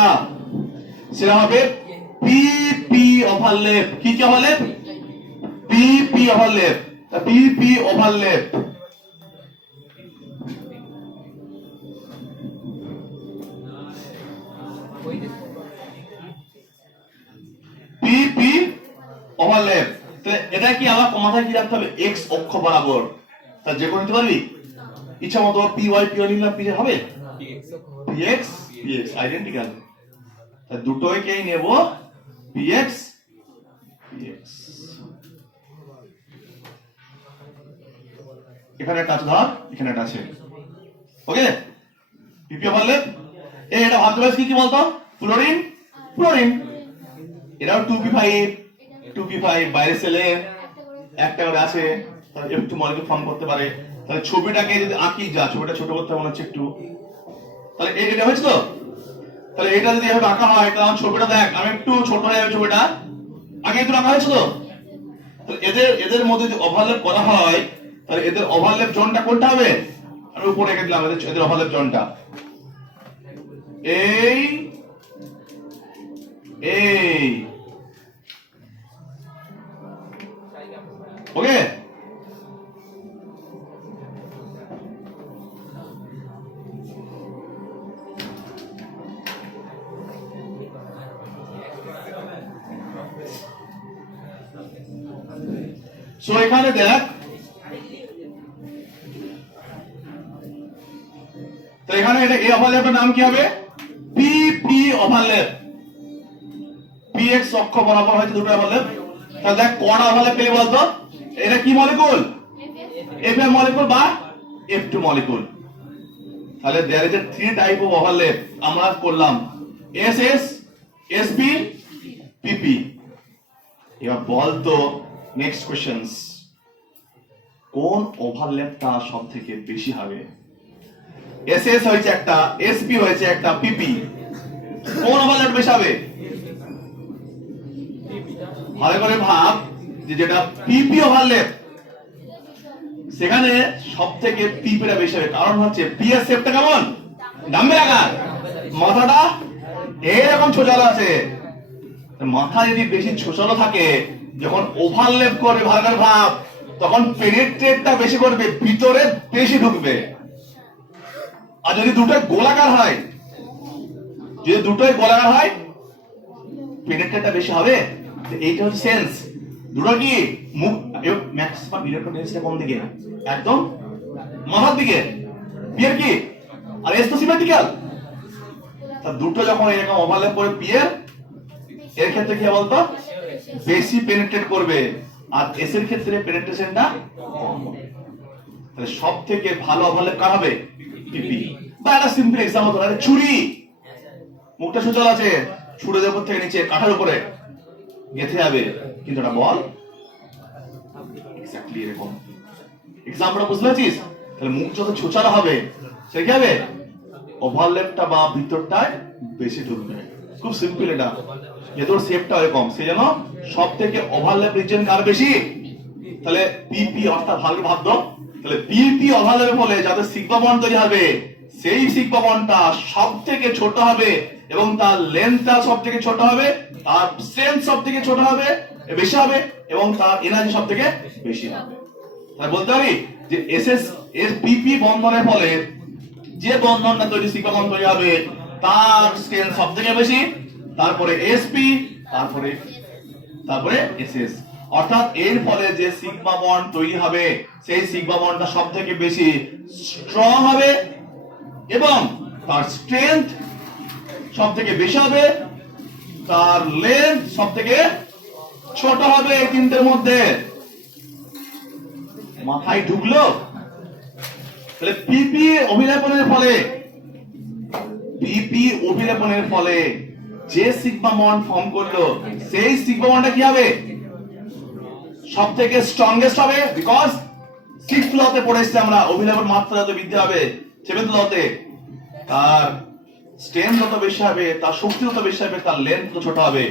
সেটা হবে পিপি ওভারল্যাপ। কি ওভারল্যাপ? পিপি ওভারল্যাপ। পিপি ওভারল্যাপ পিপি ওভারল্যাপ। এটা কি আমার মাথায় কি রাখতে হবে? এক্স অক্ষ বরাবর। তা যে কোনো নিতে পারবি ইচ্ছা মতো। পি ওয়াই নিলাম, পি হবে px আইডেন্টিক্যাল। তা দুটোকেই নেব px Yes. এখানে একটা আছে ধর, এখানে একটা আছে। ওকে, পিপি ওভারল্যাপ। এটা ভাবতে পারিস কি কি বলতো? Fluorine, fluorine. এটাও 2p5, 2p5 বাইরে সেলে একটা করে আছে, তাহলে F2 মলিকিউল ফর্ম করতে পারে। তাহলে ছবিটাকে যদি আঁকি, যা ছবিটা ছোট করতে মনে হচ্ছে একটু, তাহলে এটা হয়েছে তো। তাহলে এটা যদি এভাবে আঁকা হয়, তাহলে ছবিটা দেখ, আমি একটু ছোট হয়ে যাবে ছবিটা, আগে একটু আঁকা হয়েছে তো। তাহলে এদের মধ্যে যদি ওভারল্যাপ করা হয়, তাহলে এদের ওভারল্যাপ জোনটা কোনটা হবে? আমি উপরে রেখে দিলাম এদের ওভারল্যাপ জোনটা, এই এই ওকে। সো এখানে দেখ, তো এখানে এটা এই ওভারল্যাপের নাম কি হবে? পিপি ওভারল্যাপ। পি এক্স অক্ষ বরাবর হয়েছে দুটো ওভারল্যাপ। তাহলে দেখ কটা ওভারল্যাপ পেলে বলতো? এটা কি মলিকুল? এফ মলিকুল বা F2 মলিকুল। তাহলে there is a 3 type of overlap আমরা করলাম, SS, SP, PP। এবার বলতো নেক্সট কোশ্চেন্স, কোন ওভারল্যাপটা সবথেকে বেশি হবে? SS হয়েছে একটা, SP হয়েছে একটা, PP, কোন ওভারল্যাপ বেশি হবে? ভালো করে ভাব, যে যেটা PP ওভারল্যাপ সেখানে সবথেকে পিপিটা বেশি হবে। কারণ হচ্ছে পি এর শেপটা কেমন? ডাম্বেল আকার, মাথাটা এরকম ছোটালো আছে। মাথা যদি বেশি ছোটালো থাকে, যখন ওভারল্যাপ করবে ভালো করে ভাব, তখন পেনিট্রেটটা বেশি করবে, ভিতরে বেশি ঢুকবে। আর যদি দুটোই গোলাকার হয়, যদি দুটোই গোলাকার হয়, পেনিট্রেটটা বেশি হবে। এইটা হচ্ছে সেন্স। দুটো কি মুখ ম্যাক্সিমাম ইলেকট্রোডেন্সিটি কোন দিকে? একদম মাথার দিকে। পিয়ার কি? আর এস তো সিমেট্রিক্যাল। তা দুটো যখন এরকম ওভারল্যাপ করে পিয়ার, এর ক্ষেত্রে কি বলতো? বেশি পেনিট্রেট করবে, আর এস এর ক্ষেত্রে পেনিট্রেশনটা কম হবে। তাহলে সবথেকে ভালো ওভারল্যাপ কার হবে? পিপি। বা একটা সিম্পল এক্সাম্পল ধর, ছুরি, মুখটা সুচল আছে, ছুরি উপর থেকে নিচে কাঠার উপরে গেঁথে যাবে, কিন্তু এটা বল এক্স্যাক্টলি এরকম। এক্সাম্পলটা বুঝতে পারছিস? তাহলে মুখ যত ছোচালো হবে, সে কি হবে? ওভারল্যাপটা বা ভিতরটায় বেশি ঢুকবে। খুব সিম্পল এটা, যেহেতু শেপটা এরকম, সেই জন্য সব থেকে ওভারল্যাপ রিজন কার বেশি? তাহলে পিপি, অর্থাৎ ভালো ভাবতো, তাহলে পিপি ওভারল্যাপের ফলে যাতে সিগমা বন্ড তৈরি হবে, সেই সিগমা বন্ডটা সব থেকে ছোট হবে, এবং তার লেন্থটা সব থেকে ছোট হবে, তার স্ট্রেংথ সব থেকে ছোট হবে, বেশি হবে, এবং তার এনার্জি সব থেকে বেশি হবে। তাহলে বলতে পারি যে এসএস এর পিপি বন্ধনের ফলে যে বন্ধনটা তৈরি, সিগমা বন্ড তৈরি হবে, তার স্ট্রেংথ সব থেকে বেশি, তারপরে এসপি, তারপরে এসএস। অর্থাৎ এর ফলে যে সিগমা বন্ড তৈরি হবে, সেই সিগমা বন্ডটা সব থেকে বেশি স্ট্রং হবে, এবং তার স্ট্রেংথ সব থেকে বেশি হবে, তার লেন্থ সব থেকে ছোট হবে। এই তিনটের মধ্যে মাথায় ঢুকলো? তাহলে পিপি অভিলেপনের ফলে যে সিগমা বন্ড ফর্ম করলো, সেই সিগমা বন্ডটা কি হবে? সব থেকে স্ট্রংগেস্ট হবে, বিকজ 6th লতে পড়েছি আমরা, অভিলেপন মাত্রা যত বৃদ্ধি হবে 7th লতে, তার স্ট্রেংথ যত বেশি হবে, তার শক্তি যত বেশি হবে, তার লেন্থ তত ছোট হবে।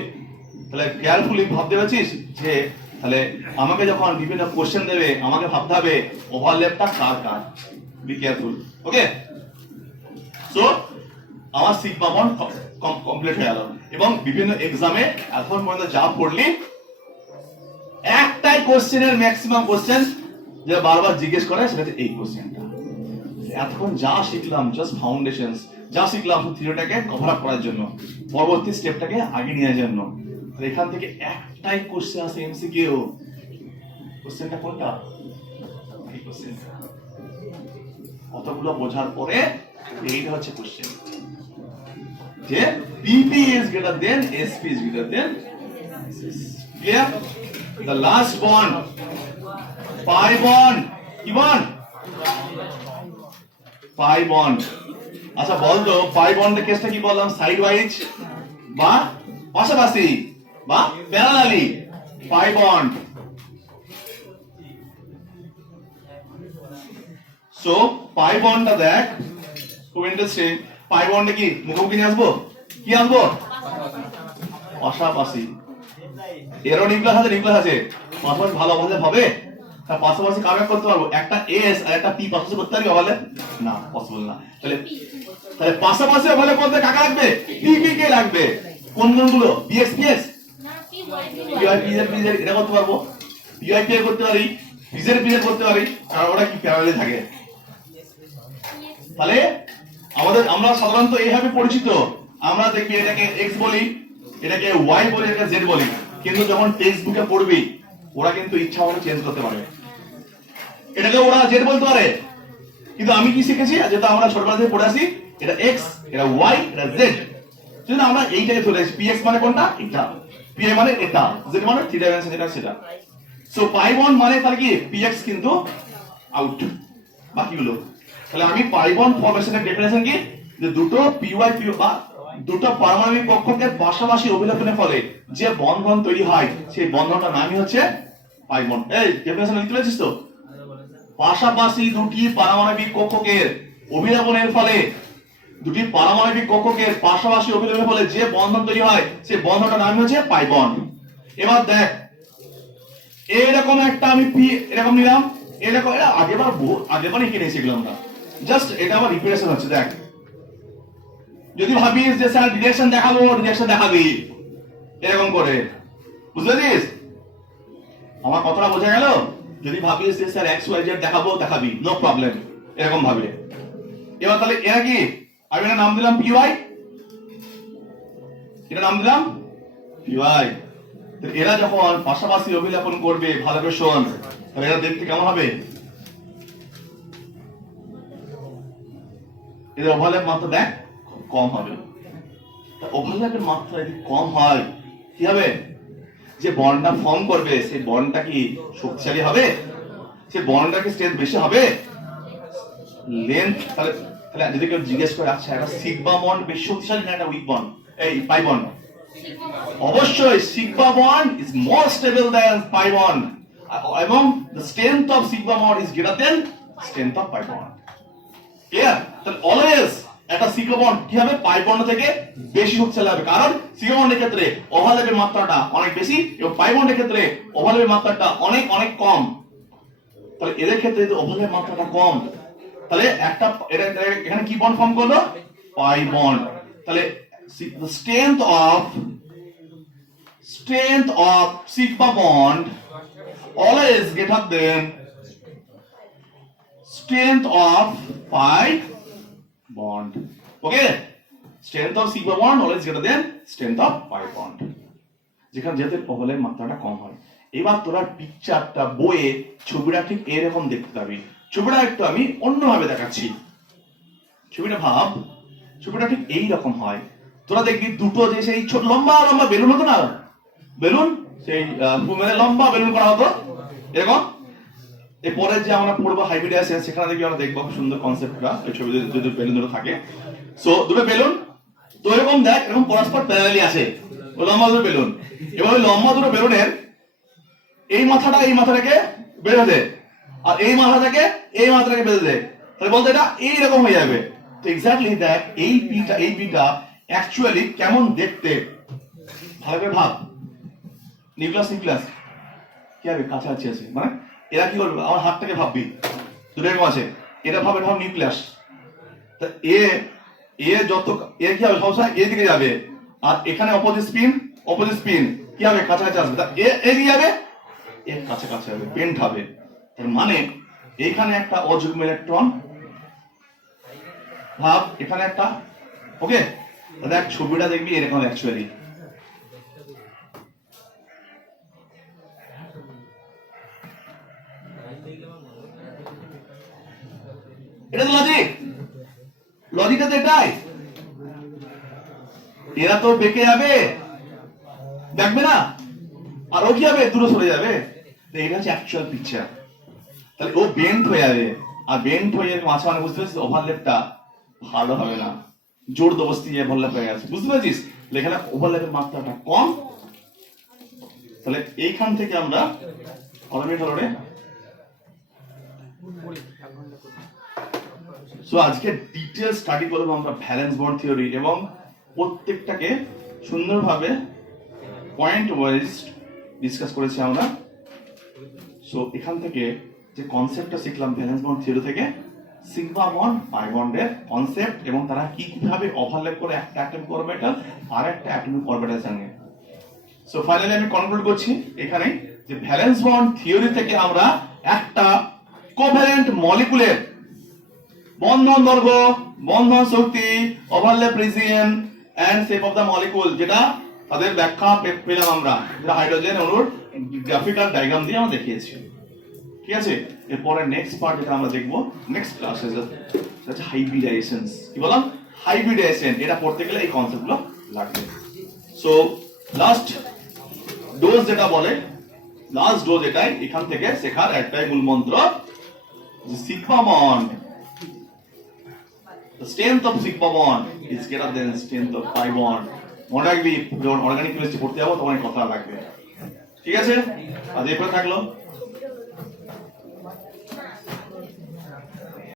তাহলে কেয়ারফুলি ভাবতে পারছিস যে, তাহলে আমাকে যখন বিভিন্ন কোশ্চেন দেবে, আমাকে ভাবতে হবে ওভারল্যাপটা কার কার। Be careful. ওকে, সো আমার সিগমা বন্ড কমপ্লিট হয়ে গেল, এবং বিভিন্ন এক্সামে এখন পর্যন্ত যা পড়লি, একটাই কোশ্চেনের ম্যাক্সিমাম কোশ্চেন যেটা বারবার জিজ্ঞেস করে, সেটা হচ্ছে এই কোশ্চেনটা। এতক্ষণ যা শিখলাম জাস্ট ফাউন্ডেশনস, যা শিখলাম থিওরিটাকে কভার আপ করার জন্য, পরবর্তী স্টেপটাকে আগে নেওয়ার জন্য। এখান থেকে একটাই কোশ্চেন আছে এমসিকিউ। কোশ্চেনটা কোনটা? এই কোশ্চেনটা। কতগুলো বোঝার পরে এইটা হচ্ছে কোশ্চেন, যে PP is greater than SP is greater than SS. Clear? The last bond, pi bond, কি bond? Pi bond. আচ্ছা বলতো পাই বন্ডের কেসটা কি বললাম, সাইড ওয়াইজ বা পাশাপাশি বা প্যারালালি পাই বন্ড। সো পাই বন্ডটা দেখ খুব ইন্টারেস্টিং। পাই বন্ডে কি মুখোমুখি নিয়ে আসবো, কি আসবো, পাশাপাশি। এরও নিউক্লিয়াস আছে, নিউক্লিয়াস আছে, পাশাপাশি ভালো অবস্থা হবে। তার পাশাপাশি কাকে করতে পারবো, একটা এস আর একটা পি পাশাপাশি করতে পারবি বলে না, পসিবল না। তাহলে তাহলে পাশাপাশি ওভারল্যাপ করতে কাকে লাগবে, পি পি কে লাগবে। কোন কোনগুলো, bx PX, PI PZ PZ এটা করতে পারবো, পিআই পি করতে পারি, পিজেড পিজেড করতে পারি, কারণ ওটা কি প্যারালালি থাকে। তাহলে আমরা সাধারণত এইভাবে পরিচিত, আমরা দেখি এটাকে এক্স বলি, এটাকে ওয়াই বলি, এটাকে জেড বলি, কিন্তু যখন টেক্সট বুকে পড়বি ওরা কিন্তু ইচ্ছা মতো চেঞ্জ করতে পারে, এটাকে ওরা জেড বলতে পারে। কিন্তু আমি কি শিখেছি, যেটা আমরা ছোটবেলা থেকে পড়ে আসি, এটা এক্স, এটা ওয়াই, এটা জেড, সেজন্য আমরা এইটাকে চলে আসি। পিএক্স মানে কোনটা, এটা, পিআই মানে এটা, জেড মানে থ্রি ডাইমেনশন যেটা সেটা। সো পাই বন্ড মানে তাহলে কি পিএক্স কিন্তু আউট, বাকিগুলো। তাহলে আমি পাই বন্ড ফরমেশনের ডেফিনেশন কি, যে দুটো পিওয়াই পিও বা দুটো পারমাণবিক কক্ষকের পাশাপাশি অভিলেপনের ফলে যে বন্ধন তৈরি হয় সেই বন্ধনটার নামই হচ্ছে পাই বন্ড। এই ডেফিনেশন লিখতে পেরেছিস তো, পাশাপাশি দুটি পারমাণবিক কক্ষকের অভিলেপনের ফলে, দুটি পারমাণবিক কক্ষকের পাশাপাশি অভিলেপনের ফলে যে বন্ধন তৈরি হয় সেই বন্ধনটার নাম হচ্ছে পাই বন্ড। এবার দেখ এরকম একটা আমি পি এরকম নিলাম, এরকম, এটা আগেবার এঁকে নিয়ে শিখলাম না, জাস্ট এটা আমার রিপিটেশন হচ্ছে। দেখ যদি ভাবিস যে স্যার ডিরেকশন দেখাবো, ডিরেকশন দেখাবি এরকম করে, বুঝতে পেরেছিস আমার কথাটা বোঝা গেল? যদি ভাবিস যে স্যার এক্স ওয়াই জেড দেখাবো, দেখাবি, নো প্রবলেম, এরকম ভাবে। এবার তাহলে এরা কি, আমি এটা নাম দিলাম পিওয়াই, এটা নাম দিলাম পিওয়াই। এরা যখন পাশাপাশি অভিলেপন করবে, ভালো করে শোন, তাহলে এরা দেখতে কেমন হবে, এদের ওভারল্যাপ মাত্রা দেখ কম হবে। ওভারল্যাপের মাত্রা যদি কম হয় কি হবে, যে বন্ডটা ফর্ম করবে সেই বন্ডটা কি শক্তিশালী হবে, সেই বন্ডটা কি স্ট্রেংথ বেশি হবে, লেন্থ। তাহলে তাহলে যদি কেউ জিজ্ঞেস করে আচ্ছা একটা সিগমা বন্ড বেশি শক্তিশালী না একটা উইক বন্ড, এই পাই বন্ড, অবশ্যই sigma bond is more stable than pi bond, এবং the strength of sigma bond is greater than strength of pi bond. Clear? তাহলে অলওয়েজ একটা সিগমা বন্ড কি হবে, পাই বন্ড থেকে বেশি শক্তিশালী হবে, কারণ সিগমা বন্ডের ক্ষেত্রে ওভারল্যাপের মাত্রাটা অনেক বেশি এবং পাই বন্ডের ক্ষেত্রে ওভারল্যাপের মাত্রাটা অনেক অনেক কম। তাহলে এদের ক্ষেত্রে যদি ওভারল্যাপের মাত্রাটা কম, তাহলে একটা এটা এখানে কি বন্ড ফর্ম করলো, পাই বন্ড। তাহলে the strength of sigma bond always greater than strength of pi bond. Okay, strength of sigma bond always greater than strength of pi bond, যেখানে যেতে ওভারল্যাপের মাত্রাটা কম হয়। এবার তোরা পিকচারটা বইয়ে ছবিটা ঠিক এরকম দেখতে পাবি, ছবিটা একটু আমি অন্যভাবে দেখাচ্ছি। ছবিটা ভাব, ছবিটা ঠিক এই রকম হয়। তোরা দেখবি দুটো যে সেই ছোট লম্বা লম্বা বেলুন হতো না, বেলুন সেই লম্বা বেলুন করা হতো এরকম। এরপরে যে আমরা পড়বো হাইব্রিডাইজেশন, সেখানে দেখবি আমরা দেখবো খুব সুন্দর কনসেপ্টটা, এই ছবিতে যদি বেলুন দুটো থাকে। সো দুটো বেলুন তো এরকম দেখ, এরকম পরস্পর প্যারালালি আছে, ওই লম্বা দুটো বেলুন। এবার ওই লম্বা দুটো বেলুনের এই মাথাটা এই মাথাটাকে বেঁধে দে, আর এই মাথাটাকে এই মাথাটাকে বেঁধে দে, তাহলে বলতে এটা এইরকম হয়ে যাবে। তো এক্স্যাক্টলি দেখ এই পিটা অ্যাকচুয়ালি কেমন দেখতে, ভালো করে ভাব। নিউক্লিয়াস কি হবে, কাছাকাছি আছে, মানে এরা কি করবে, আমার হাতটাকে ভাববি দুটো এরকম আছে, এটা ভাবে ভাব নিউক্লিয়াস। তা এ যত এ কি হবে, সবসময় এ দিকে যাবে, আর এখানে অপোজিট স্পিন কি হবে, কাছাকাছি আসবে। তা এ দিকে যাবে, এর কাছাকাছি হবে, পেন্ট হবে। এর মানে এইখানে একটা অযুগ্ম ইলেকট্রন ভাব, এখানে একটা, ওকে। দেখ ছবিটা দেখবি এরকম অ্যাকচুয়ালি। এটা তো লজিকটা তো এটাই। এরা তো বেঁকে যাবে, দেখবে না, আর ও কি হবে, দূরে সরে যাবে। তো এটা হচ্ছে অ্যাকচুয়াল পিকচার। তাহলে ও বেন্ট হয়ে যাবে, আর বেন্ট হয়ে মাঝে মানে বুঝতে পারছিস ওভারল্যাপটা ভালো হবে না, জোর দবস্তি যে ওভারল্যাপ হয়ে গেছে, বুঝতে পারছিস? এখানে ওভারল্যাপের মাত্রাটা কম। তাহলে এইখান থেকে আমরা কত মিনিট হলো রে? সো আজকে ডিটেইল স্টাডি করবো আমরা ভ্যালেন্স বন্ড থিওরি, এবং প্রত্যেকটাকে সুন্দরভাবে পয়েন্ট ওয়াইজ ডিসকাস করেছি আমরা। সো এখান থেকে যে কনসেপ্টটা শিখলাম ভ্যালেন্স বন্ড থিওরি থেকে, সিগমা বন্ড পাই বন্ডের কনসেপ্ট, এবং তারা কিভাবে ওভারল্যাপ করে একটা অ্যাটমিক অরবিটাল আর একটা অ্যাটমিক অরবিটাল সঙ্গে। সো ফাইনালি আমি কনক্লুড করছি এখানে যে ভ্যালেন্স বন্ড থিওরি থেকে আমরা একটা কোভ্যালেন্ট মলিকুলের বন্ধন দৈর্ঘ্য, বন্ধন শক্তি, overlap region and shape of the molecule, যেটা তাদের ব্যাখ্যা পেলাম আমরা, যেটা হাইড্রোজেন অণুর গ্রাফিক্যাল ডায়াগ্রাম দিয়ে আমরা দেখিয়েছি। ঠিক আছে, এরপরে নেক্সট পার্ট যেটা আমরা দেখবো নেক্সট ক্লাসে, সেটা হাইব্রিডাইজেশন। কি বললাম? হাইব্রিডাইজেশন। এটা পড়তে গেলে এই কনসেপ্টগুলো লাগবে। সো লাস্ট ডোজ যেটা বলে, লাস্ট ডোজ এটাই, এখান থেকে শেখার একটাই মূল মন্ত্র, যে sigma bond, the strength of sigma bond is greater than strength of pi bond. মনে রাখবি যখন অর্গানিক কেমিস্ট্রি পড়তে যাবো তখন এই কথা লাগবে। ঠিক আছে, আজ এই পর্যন্ত থাকলো।